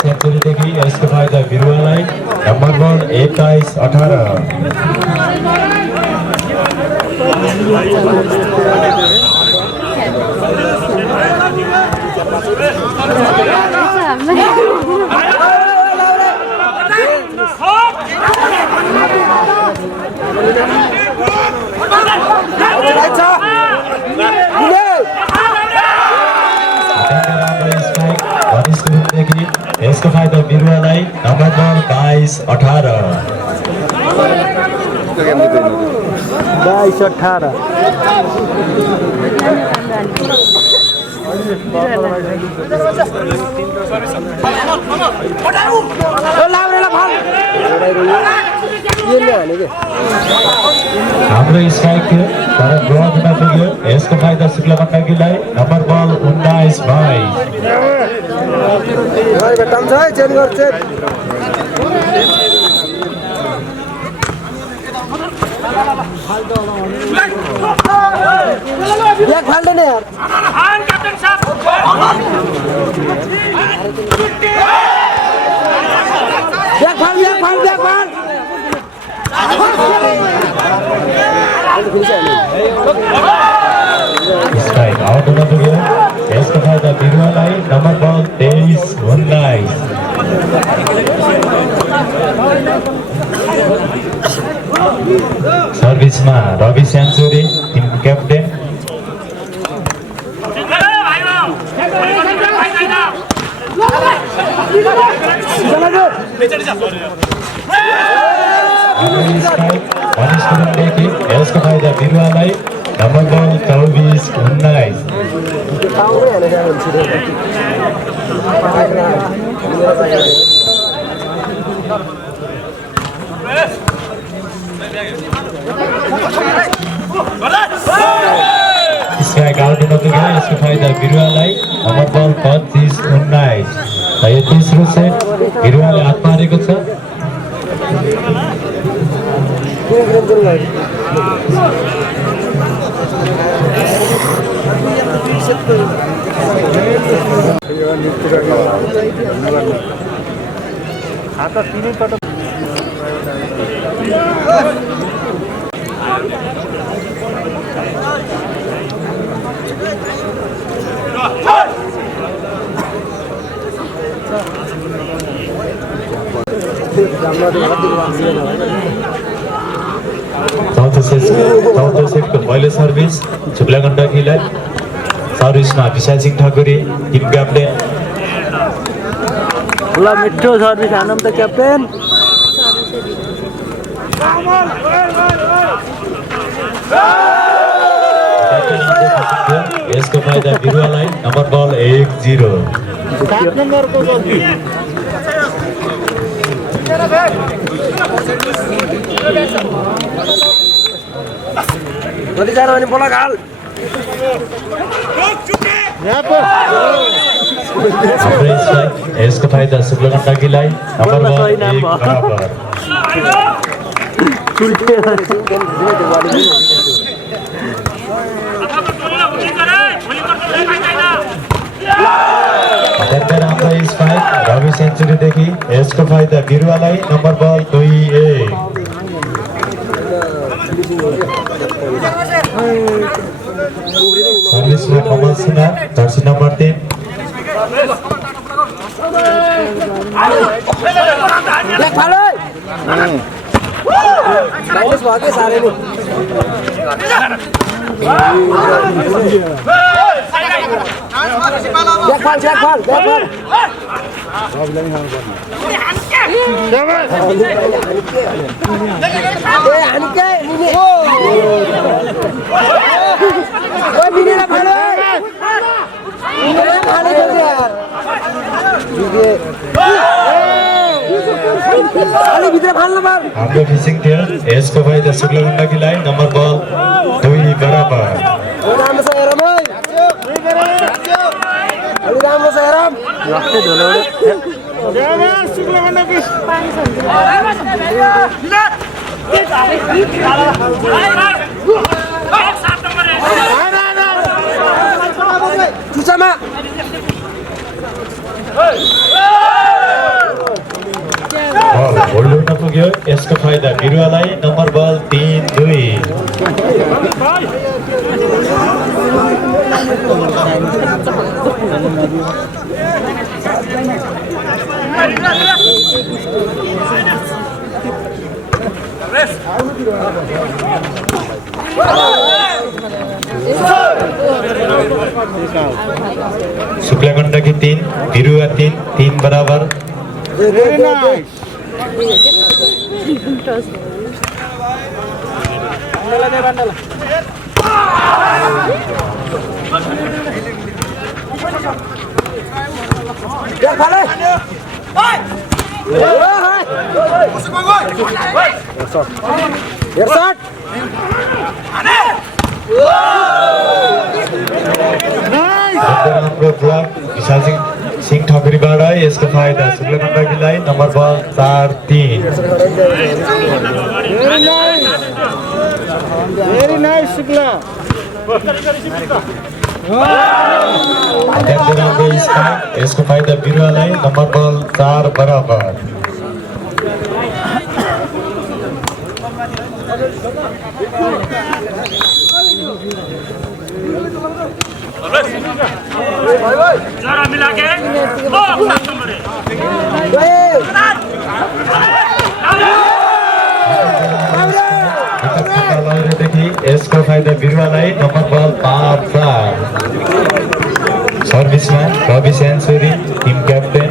सेन्चुरीदेखि यसको फाइदा बिरुवालाई नम्बर बल 21-18 यसको फाइदा बिरुवालाई नम्बर बल 22-18 हाम्रो स्ट्राइक थियो तर ड्र हुन पुग्यो यसको फाइदा शुक्ला गण्डकीलाई नम्बर बल 19-22 स्ट्राइक आउट हुन पुग्यो यसको फाइदा बिरुवालाई नम्बर बल 23-19 सर्भिसमा रवि सेन्चुरी टिम क्याप्टेन यसको फाइदा बिरुवालाई नम्बर बल 24-19 स्ट्राइक आउट हुन पुग्यो यसको फाइदा बिरुवालाई नम्बर बल 25-19 यो तेस्रो सेट बिरुवाले हात पारेको छ चौथो सेटको पहिलो service Shukla गण्डकीलाई सर्भिसमा Vishal Singh Thakuri team captain ल मिठो सर्भिस हानौँ त क्याप्टेन यसको फाइदा बिरुवालाई नम्बर बल 1-0 यसको फाइदा शुक्ला गण्डकीलाई नम्बर बल 1-बराबर रवि सेन्चुरीदेखि यसको फाइदा बिरुवालाई नम्बर बल 2-1 सर्भिसमा कमल सिन्हा जर्सी नम्बर 3 हाम्रो फिसिङ थियो यसको फाइदा शुक्लगण्डकी लाई नम्बर बल 2 बराबर बल होल्ड हुन पुग्यो यसको फाइदा बिरुवालाई नम्बर बल 3-2 शुक्लगण्डकी 3 बिरुवा 3 बराबर हाम्रो ब्लक विशाल सिंह ठकुरीबाट यसको फाइदा शुक्लगण्डकी लाई नम्बर बल 4-3 Very nice, Shukla. अत्यन्तै राम्रो स्पाइक यसको फाइदा बिरुवालाई नम्बर बल 4 बराबर जरा मिला के यसको फाइदा बिरुवालाई नम्बर बल 5-4 सर्भिसमा Ravi Senchuri team captain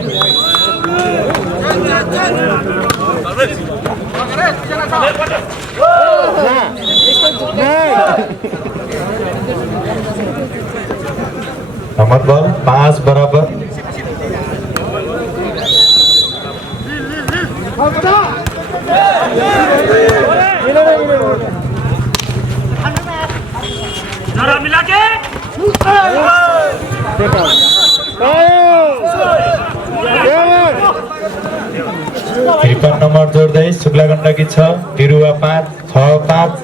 number ball 5 बराबर जरा मिला के 53 नम्बर जोड्दै शुक्लगण्डकी 6 बिरुवा 5-6-5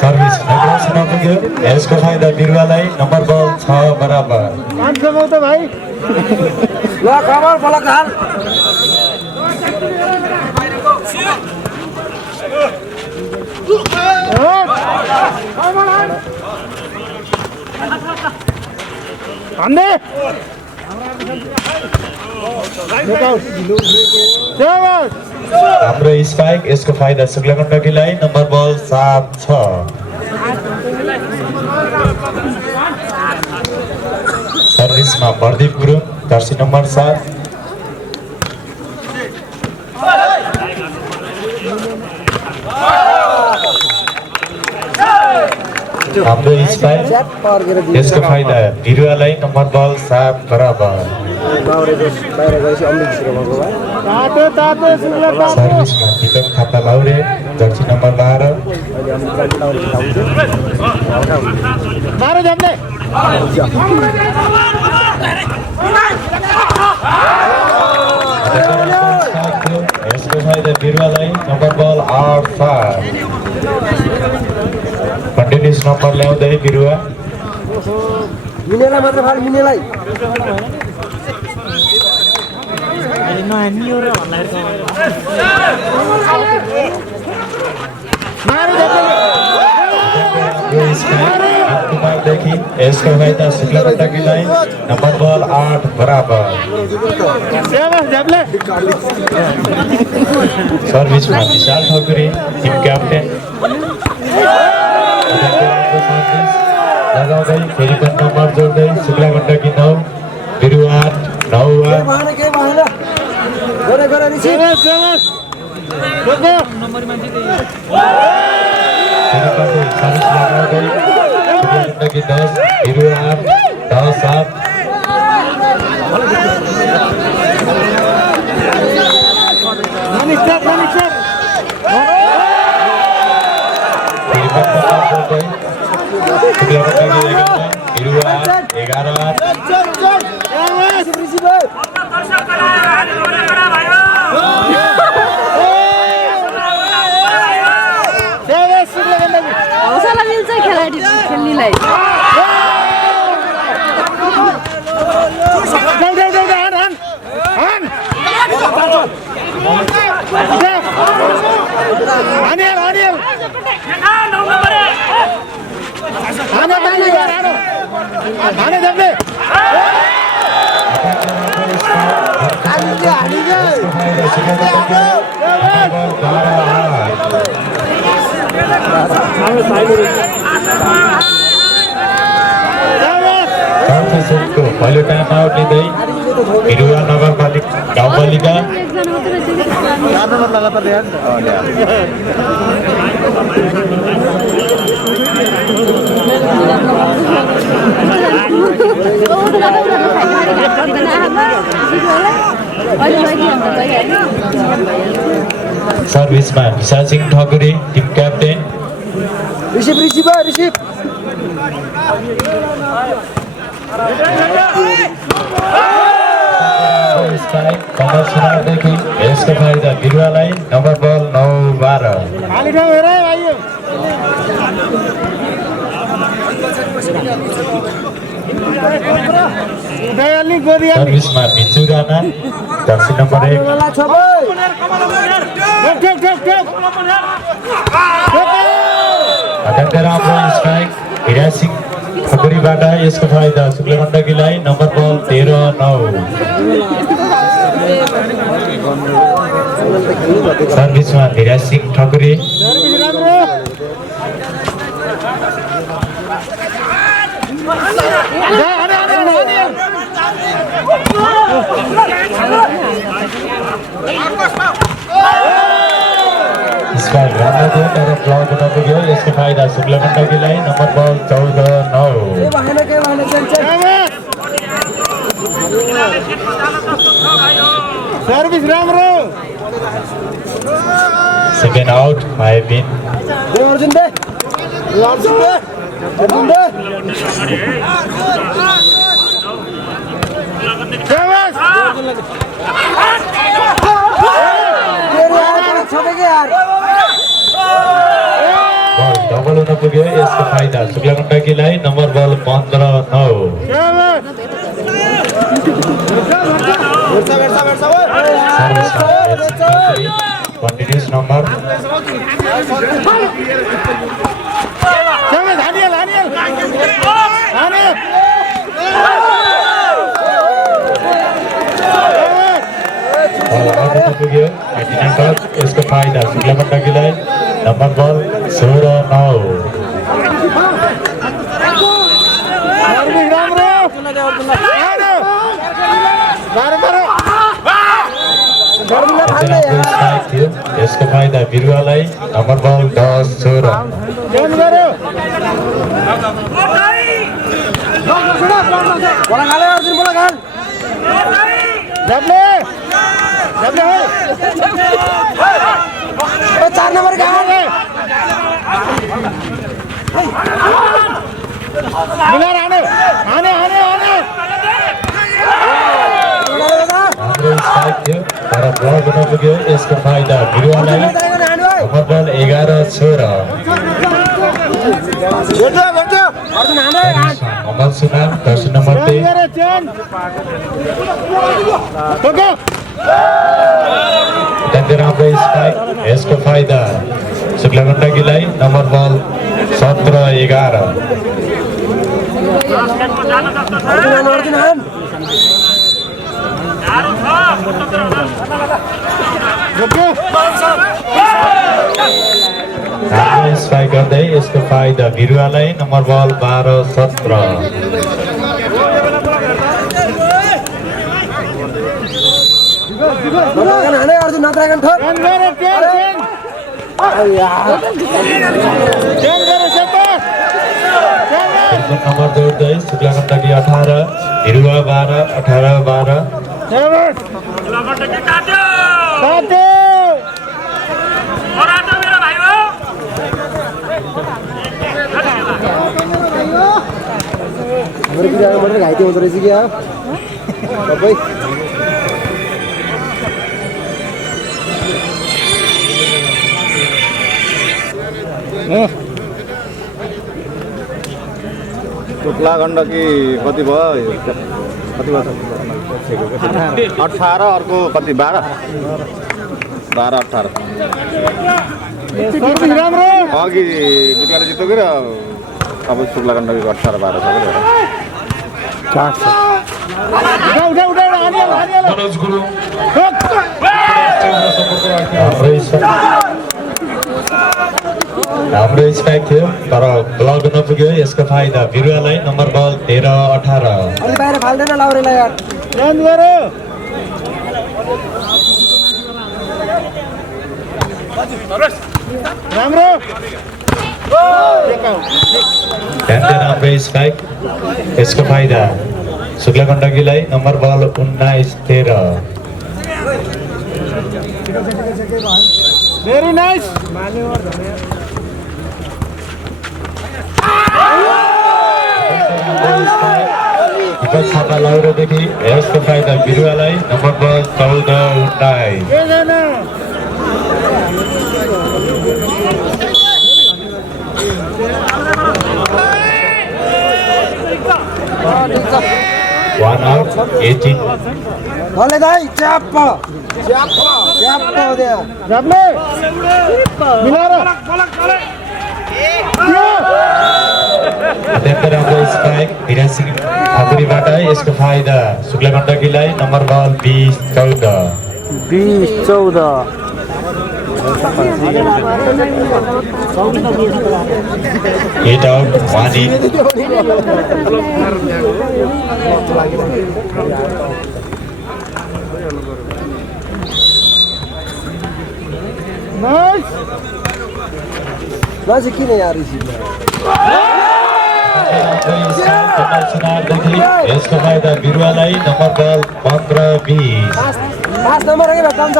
सर्भिस नगरसम्म पुग्यो यसको फाइदा बिरुवालाई नम्बर बल 6 बराबर भाइ ल खबर बलकार हाम्रो स्पाइक यसको फाइदा शुक्लगण्डकी लाई नम्बर बल 7-6 सर्भिसमा प्रदीप गुरुङ जर्सी नम्बर 7 हाम्रो स्पाइक यसको फाइदा बिरुवालाई नम्बर बल 7 बराबर सर्भिसमा दीपक थापा लाउरे जर्सी नम्बर 12 यसको फाइदा बिरुवालाई नम्बर बल 8-7 कन्टिन्युस नम्बर ल्याउँदै बिरुवा मिनेलाई मात्र फाल मिनेलाई यसको फाइदा शुक्ला गण्डकीलाई नम्बर बल 8 बराबर सर्भिसमा विशाल ठकुरी टिम क्याप्टेन लगाउँदै फेरि पनि नम्बर जोड्दै शुक्ला गण्डकी 9 बिरुवा 9 गण्डकी 10 बिरुवा 10 7 हौसला मिल्छ खेलाडी खेल्नेलाई पहिलो टाइम आउट लिँदै बिरुवा नगरपालिका गाउँपालिका सर्भिसमा विशाल सिंह ठकुरी टिम क्याप्टेन कमल सुनारदेखि यसको फाइदा बिरुवालाई नम्बर बल 9-12 सर्भिसमा भिन्चु राणा जर्सी नम्बर 1 अत्यन्तै राम्रो स्ट्राइक हिरा सिंह ठकुरीबाट यसको फाइदा शुक्ला गण्डकीलाई नम्बर बल 13-9 सर्भिसमा हिरा सिंह ठकुरी स्पाइक राम्रो थियो तर ब्लक हुन पुग्यो यसको फाइदा शुक्ला गण्डकीलाई नम्बर बल 14-9 सर्भिस राम्रो second out five in double हुन पुग्यो यसको फाइदा शुक्ला गण्डकीलाई नम्बर बल 15-9 कन्टिन्युस नम्बर पुग्यो यसको फाइदा शुक्ला गण्डकीलाई नम्बर बल 16-9 यसको फाइदा बिरुवालाई नम्बर बल 10-16 4 नंबर का यसको फाइदा बिरुवालाई नम्बर बल 11-16 कमल सुनार दर्शन नम्बर 3 राम्रो स्पाइक यसको फाइदा शुक्ला गण्डकीलाई नम्बर बल 17-11 बास्केटमा जान जस्तो छ गाह्रो छ स्ट्राइक गर्दै यसको फाइदा बिरुवालाई नम्बर बल 12-17 नम्बर जोड्दै शुक्लागण्डकी 18 बिरुवा 12-18-12 लगटके काट्यो ओराटो मेरो भाइ हो हाम्रो बिरालो बढेर घाइते हुँदो रहेछ क्या सबै शुक्ला गण्डकी कति भयो कति भयो 18 अर्को कति 12-18 अघि बिचमा जित्यो कि अब शुक्ला गण्डकी 18-12 मनोज गुरुङ हाम्रो स्ट्राइक थियो तर ब्लक नपुग्यो यसको फाइदा बिरुवालाई नम्बर बल 13-18 अलि बाहिर फाल्दैन लाउरेलाई यार राम्रो राम्रो स्ट्राइक यसको फाइदा शुक्ला गण्डकीलाई नम्बर बल 19-13 भेरी नाइस छापा लाउरेदेखि यसको फाइदा बिरुवालाई नम्बर बल 14-19 1 out 18 भले दाइ च्याप दे जाप्ले मिलाएर अत्यन्त राम्रो स्ट्राइक 82 ठाकुरीबाट यसको फाइदा शुक्ला गण्डकीलाई number ball 20-14 8 out 1 in nice किन यार रिसिभ यसको फाइदा बिरुवालाई नम्बर बल 15-20 पाँच नम्बर के भेट्टाम छ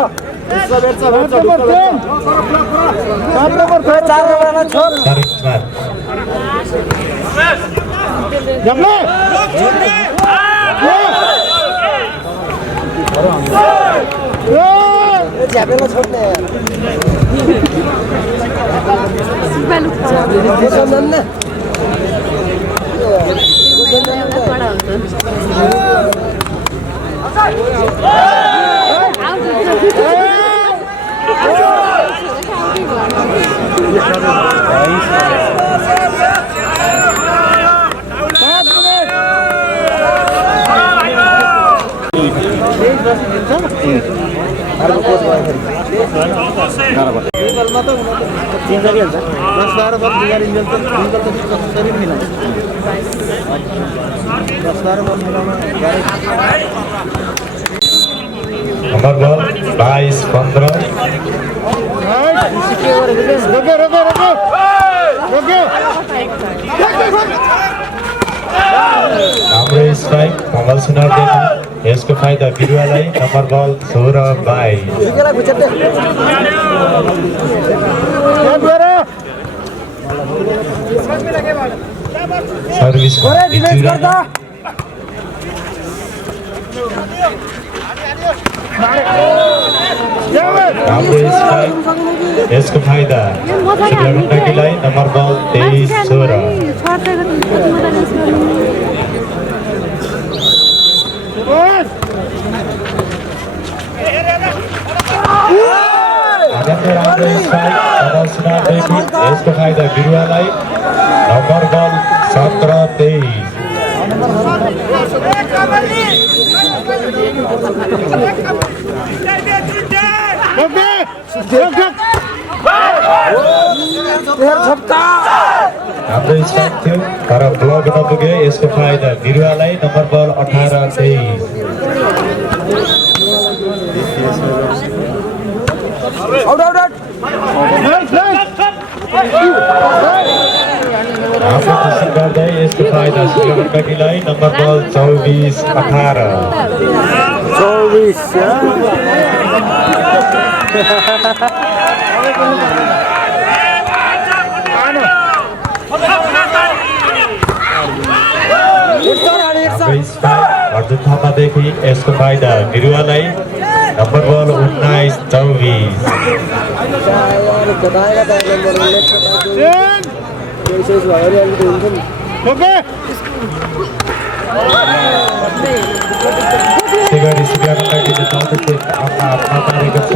झ्यापेला छोड्ने नम्बर बल 22-15 राम्रो स्ट्राइक कमल सुनारदेखि यसको फाइदा बिरुवालाई नम्बर बल 16-22 सर्भिस राम्रो स्ट्राइक यसको फाइदा शुक्ला गण्डकीलाई नम्बर बल 23-16 यसको फाइदा बिरुवालाई नम्बर बल 17-23 हाम्रो स्ट्राइक थियो तर ब्लक नपुग्यो यसको फाइदा बिरुवालाई नम्बर बल 18-23 गर्दै यसको फाइदा सुगरकाकीलाई नम्बर बल 24-18 अर्जुन थापादेखि यसको फाइदा बिरुवालाई नम्बर बल 19-24 गरी सुगरकाकीले आफ्ना पारेको छ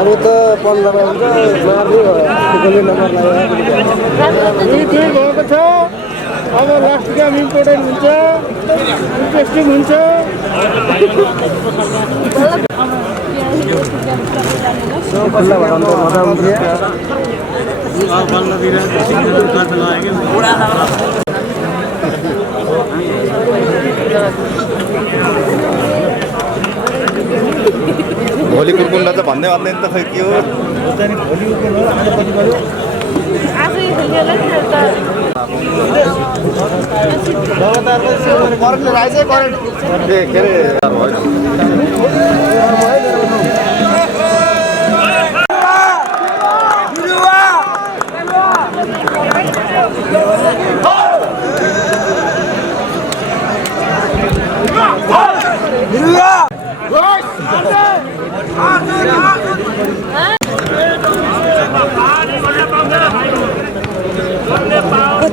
अरू त 15 हुन्छ मार्दै नम्बर भएको छ अब लास्ट गेम इम्पोर्टेन्ट हुन्छ इन्ट्रेस्टिङ हुन्छ भोलि कुरकुन्डा त भन्दै भन्दैन त खै के हो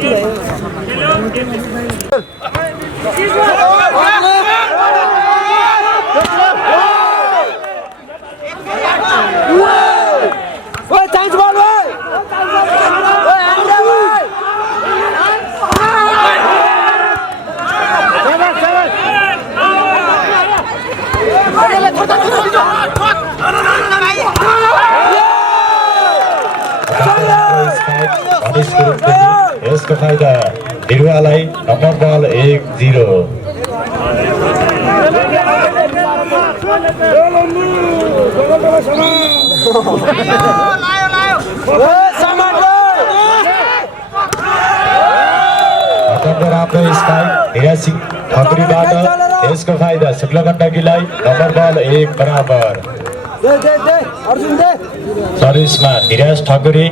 के यसको फाइदा बिरुवालाई नम्बर बल 1-0 राम्रो स्पाइक हिरासिङ ठकुरीबाट यसको फाइदा शुक्लगण्डकीलाई नम्बर बल 1 बराबर सर्भिसमा धीराज ठकुरी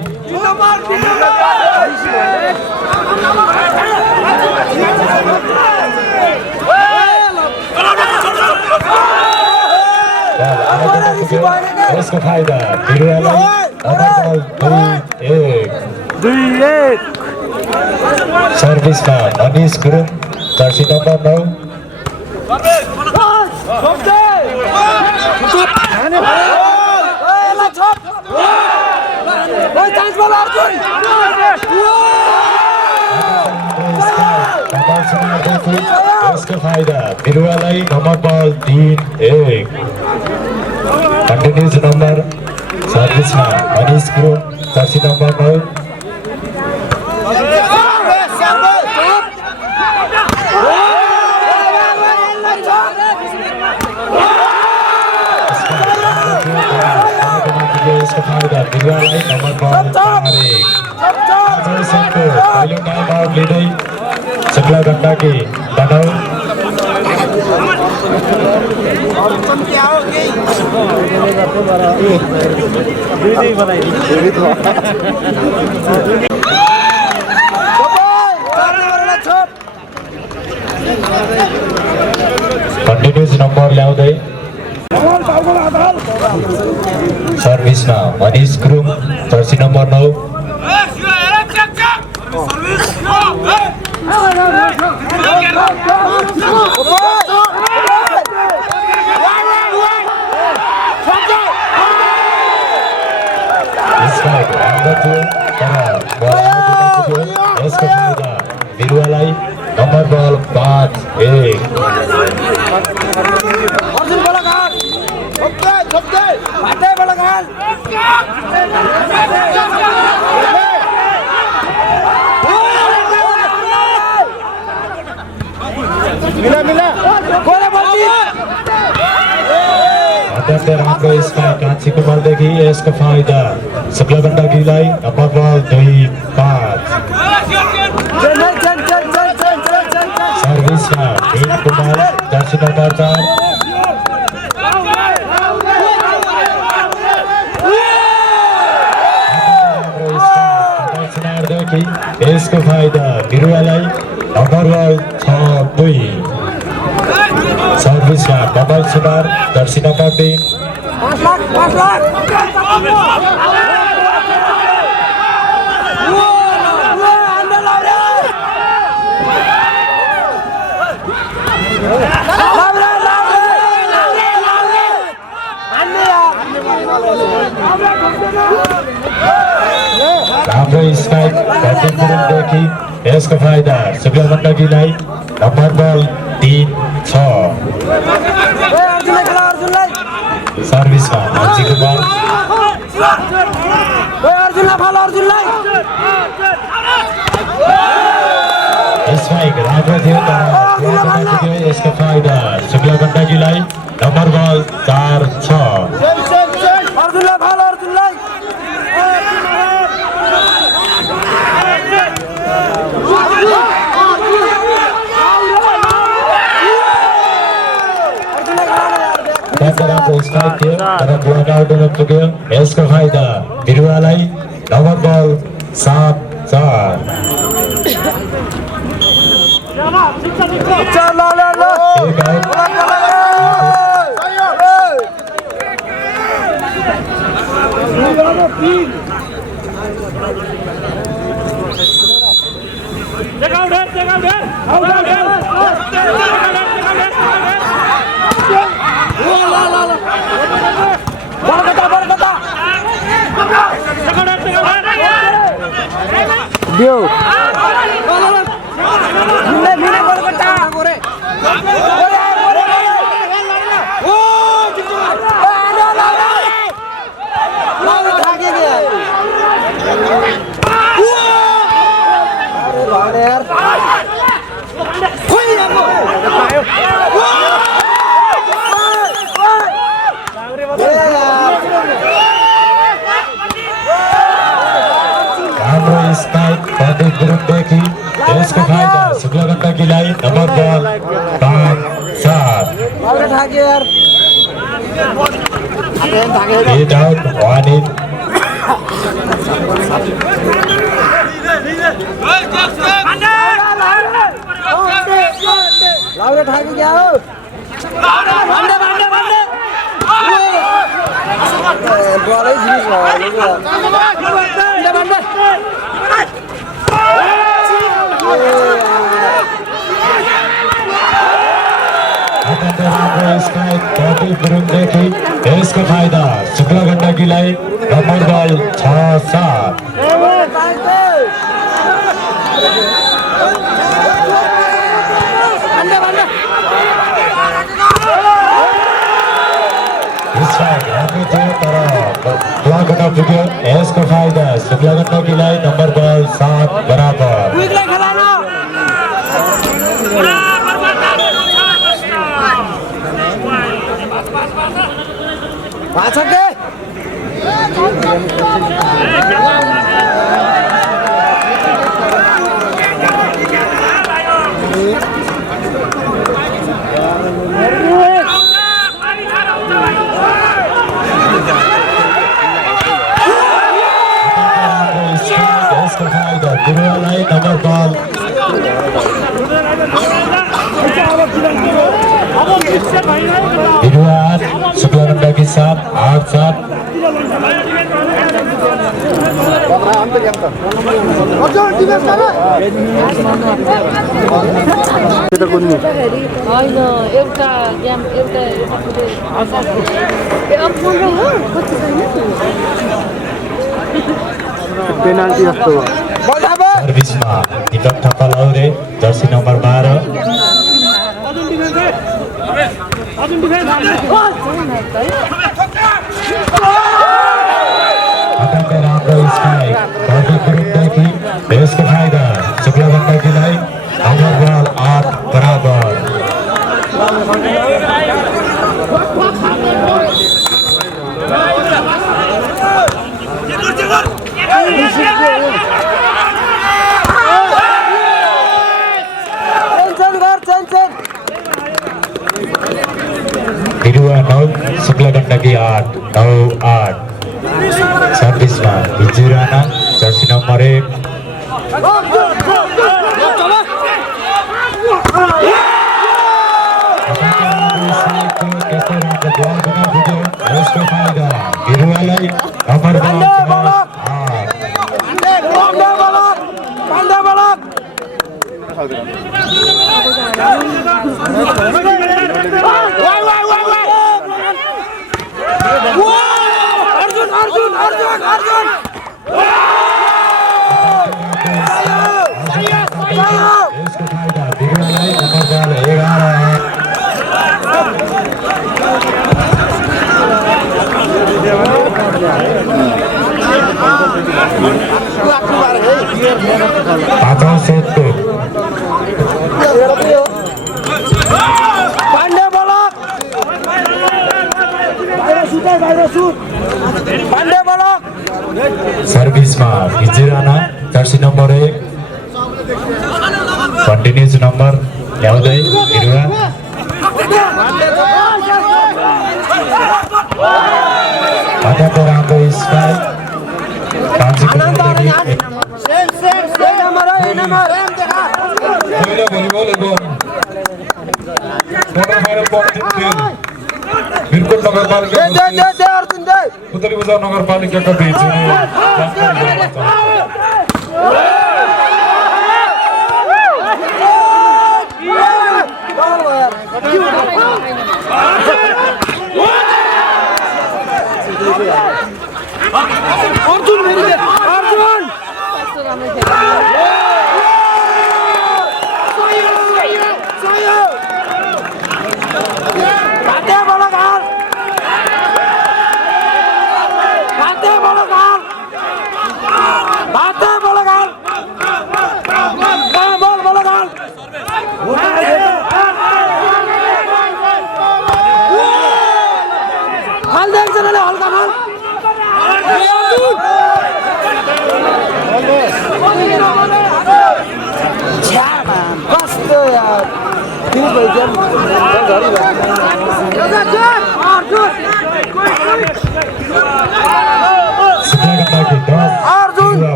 यसको फाइदा बिरुवालाई नम्बर बल 2-1 सर्भिसमा मनिष गुरुङ जर्सी नम्बर 9 यसको फाइदा बिरुवालाई नम्बर बल 3-1 कन्टिन्युज नम्बर सर्भिसमा मनिष गुरुङ जर्सी नम्बर 9 यसको फाइदा बिरुवालाई नम्बर बल 4-1 पहिलो टाइम आउट लिँदै शुक्लगण्डकी बनाऊ कन्टिन्युज नम्बर ल्याउँदै सर्भिसमा Manish Gurung jersey number 9 Let's go. बिरुवालाई नम्बर बल 5-1 अर्जुन बलघाट छोप्दै छोप्दै भाटे बलघाट मिला मिला गोले बल्ली अत्यन्तै राम्रो यसमा कान्छी कुमारदेखि यसको फाइदा शुक्ला गण्डकीलाई नम्बर बल 2-5 सर्भिसमा भीम कुमार जर्सी नम्बर 4 देखि यसको फाइदा बिरुवालाई नम्बर बल 6-2 सर्भिसमा कमल सुनार जर्सी नम्बर 3 5 लाख राम्रो स्ट्राइक देखि यसको फाइदा शुक्ला गण्डकीलाई नम्बर बल 3-6 सर्भिसमा मान्छी कुमार स्ट्राइक राम्रो थियो तर यसको फाइदा शुक्ला गण्डकीलाई नम्बर बल 4-6 राम्रो स्ट्राइक थियो तर ब्लक आउट हुन पुग्यो यसको फाइदा बिरुवालाई नम्बर बल 7-4 दियो देखि यसको फाइदा शुक्ला गण्डकीलाई नम्बर बल 5-7 8 आउट 1 in देखि यसको फाइदा शुक्ला गण्डकीलाई नम्बर बल 6-7 यसको फाइदा शुक्ला गण्डकीलाई नम्बर बल 7 बराबर बिरुवालाई नम्बर बल बिरुवा शुक्ला गण्डकी 7 8-7 होइन एउटा गेम एउटा पेनाल्टी जस्तो सर्भिसमा दीपक थापा लौरे लाई नंबर बॉल 8 बराबर बिरुवा 9 शुक्ला गण्डकी 8 9-8 सर्भिसमा भिजु राणा जर्सी नम्बर 1 बिरुवालाई नम्बर बल 5 सेट सर्भिसमा Biju Rana jersey number 1 continuous number ल्याउँदै बिरुवा अझको राम्रो स्ट्राइक बिरकोट नगरपालिका उत्तरी बजार नगरपालिकाका बीच नंबर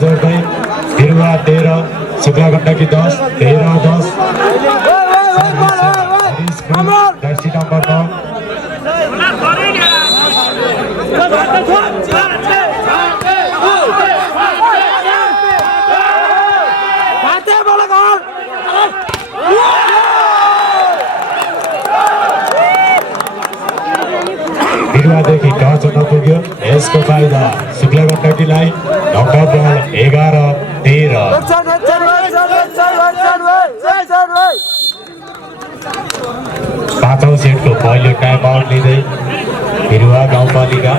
जोड्दै बिरुवा 13 शुक्ला गण्डकी 10 13-10 जर्सी नम्बर 9 बिरुवादेखि टच हुन पुग्यो यसको फाइदा शुक्ला गण्डकीलाई नम्बर बल 11-13 पाँचौं सेटको पहिलो टाइम आउट लिँदै बिरुवा गाउँपालिका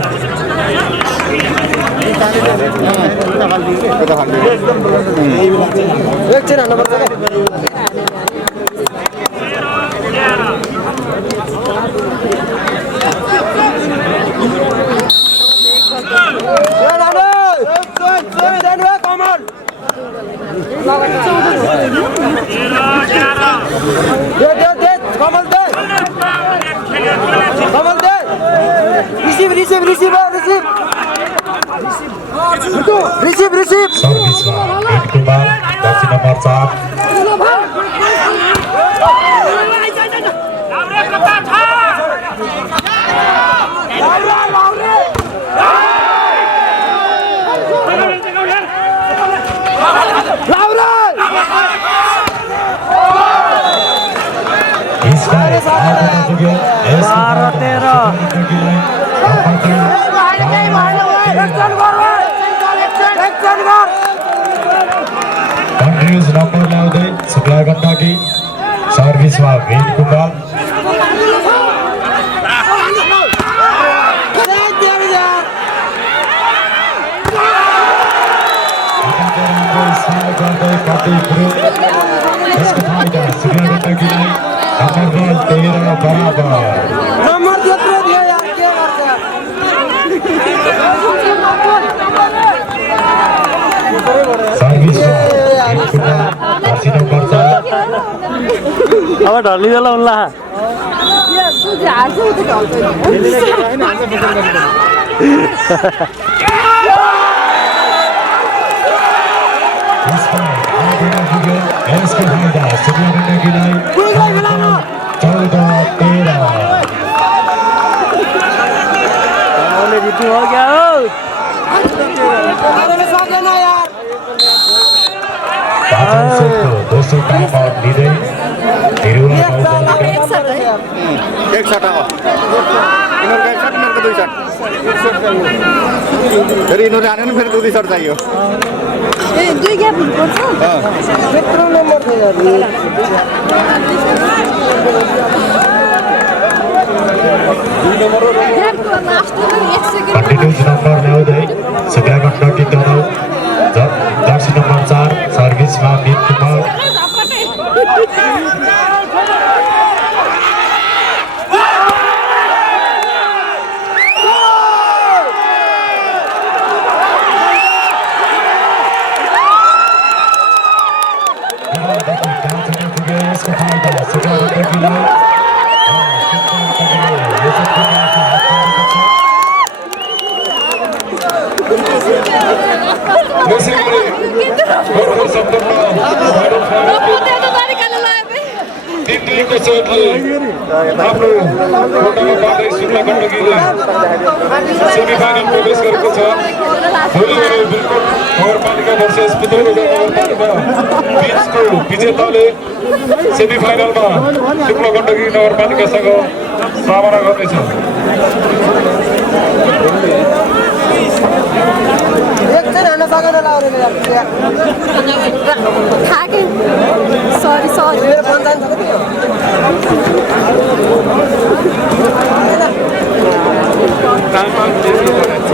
सर्भिसमा Kumar jersey number 7 12-13 continuous number ल्याउँदै शुक्ला गण्डकी सर्भिसमा वीर कुमार गर्दै कति पुरो यसको फाइदा शुक्ला गण्डकीलाई नम्बर बल 13 बराबर नम्बर त्यत्रो दियो यार के गर्छ सर्भिसमा वीर कुमार जर्सी नम्बर 4 अब ढल्ली देला उनला यसको फाइदा शुक्ला गण्डकीलाई 14-13 ओले जित्नु हो क्या हो अरे सकेन यार पाचन सेटको दोस्रो टाइम आउट लिँदै बिरुवा एक शट अब यिनीहरूको एक शट यिनीहरूको 2 शट फेरि यिनीहरू हान्यो भने फेरि 2 शट चाहियो त्यत्रो नम्बर थियो यार कन्टिन्युस नम्बर ल्याउँदै शुक्ला गण्डकी तराउ जर्सी नम्बर 4 सर्भिसमा वीर कुमार यसको फाइदा शुक्ला गण्डकीलाई को सेटले आफ्नो कोटामा पार्दै शुक्ला गण्डकीले सेमिफाइनल प्रवेश गरेको छ भोलि बिल्कुल नगरपालिका वर्सेस पुतौल नगरपालिका बीचको विजेताले सेमिफाइनलमा शुक्ला गण्डकी नगरपालिकासँग सामना गर्नेछ एकछिन हान्न सकेन लाउरेले यार थाके सरी सरी मेरो पञ्चायत छ टाइम आउट दिनु पर्छ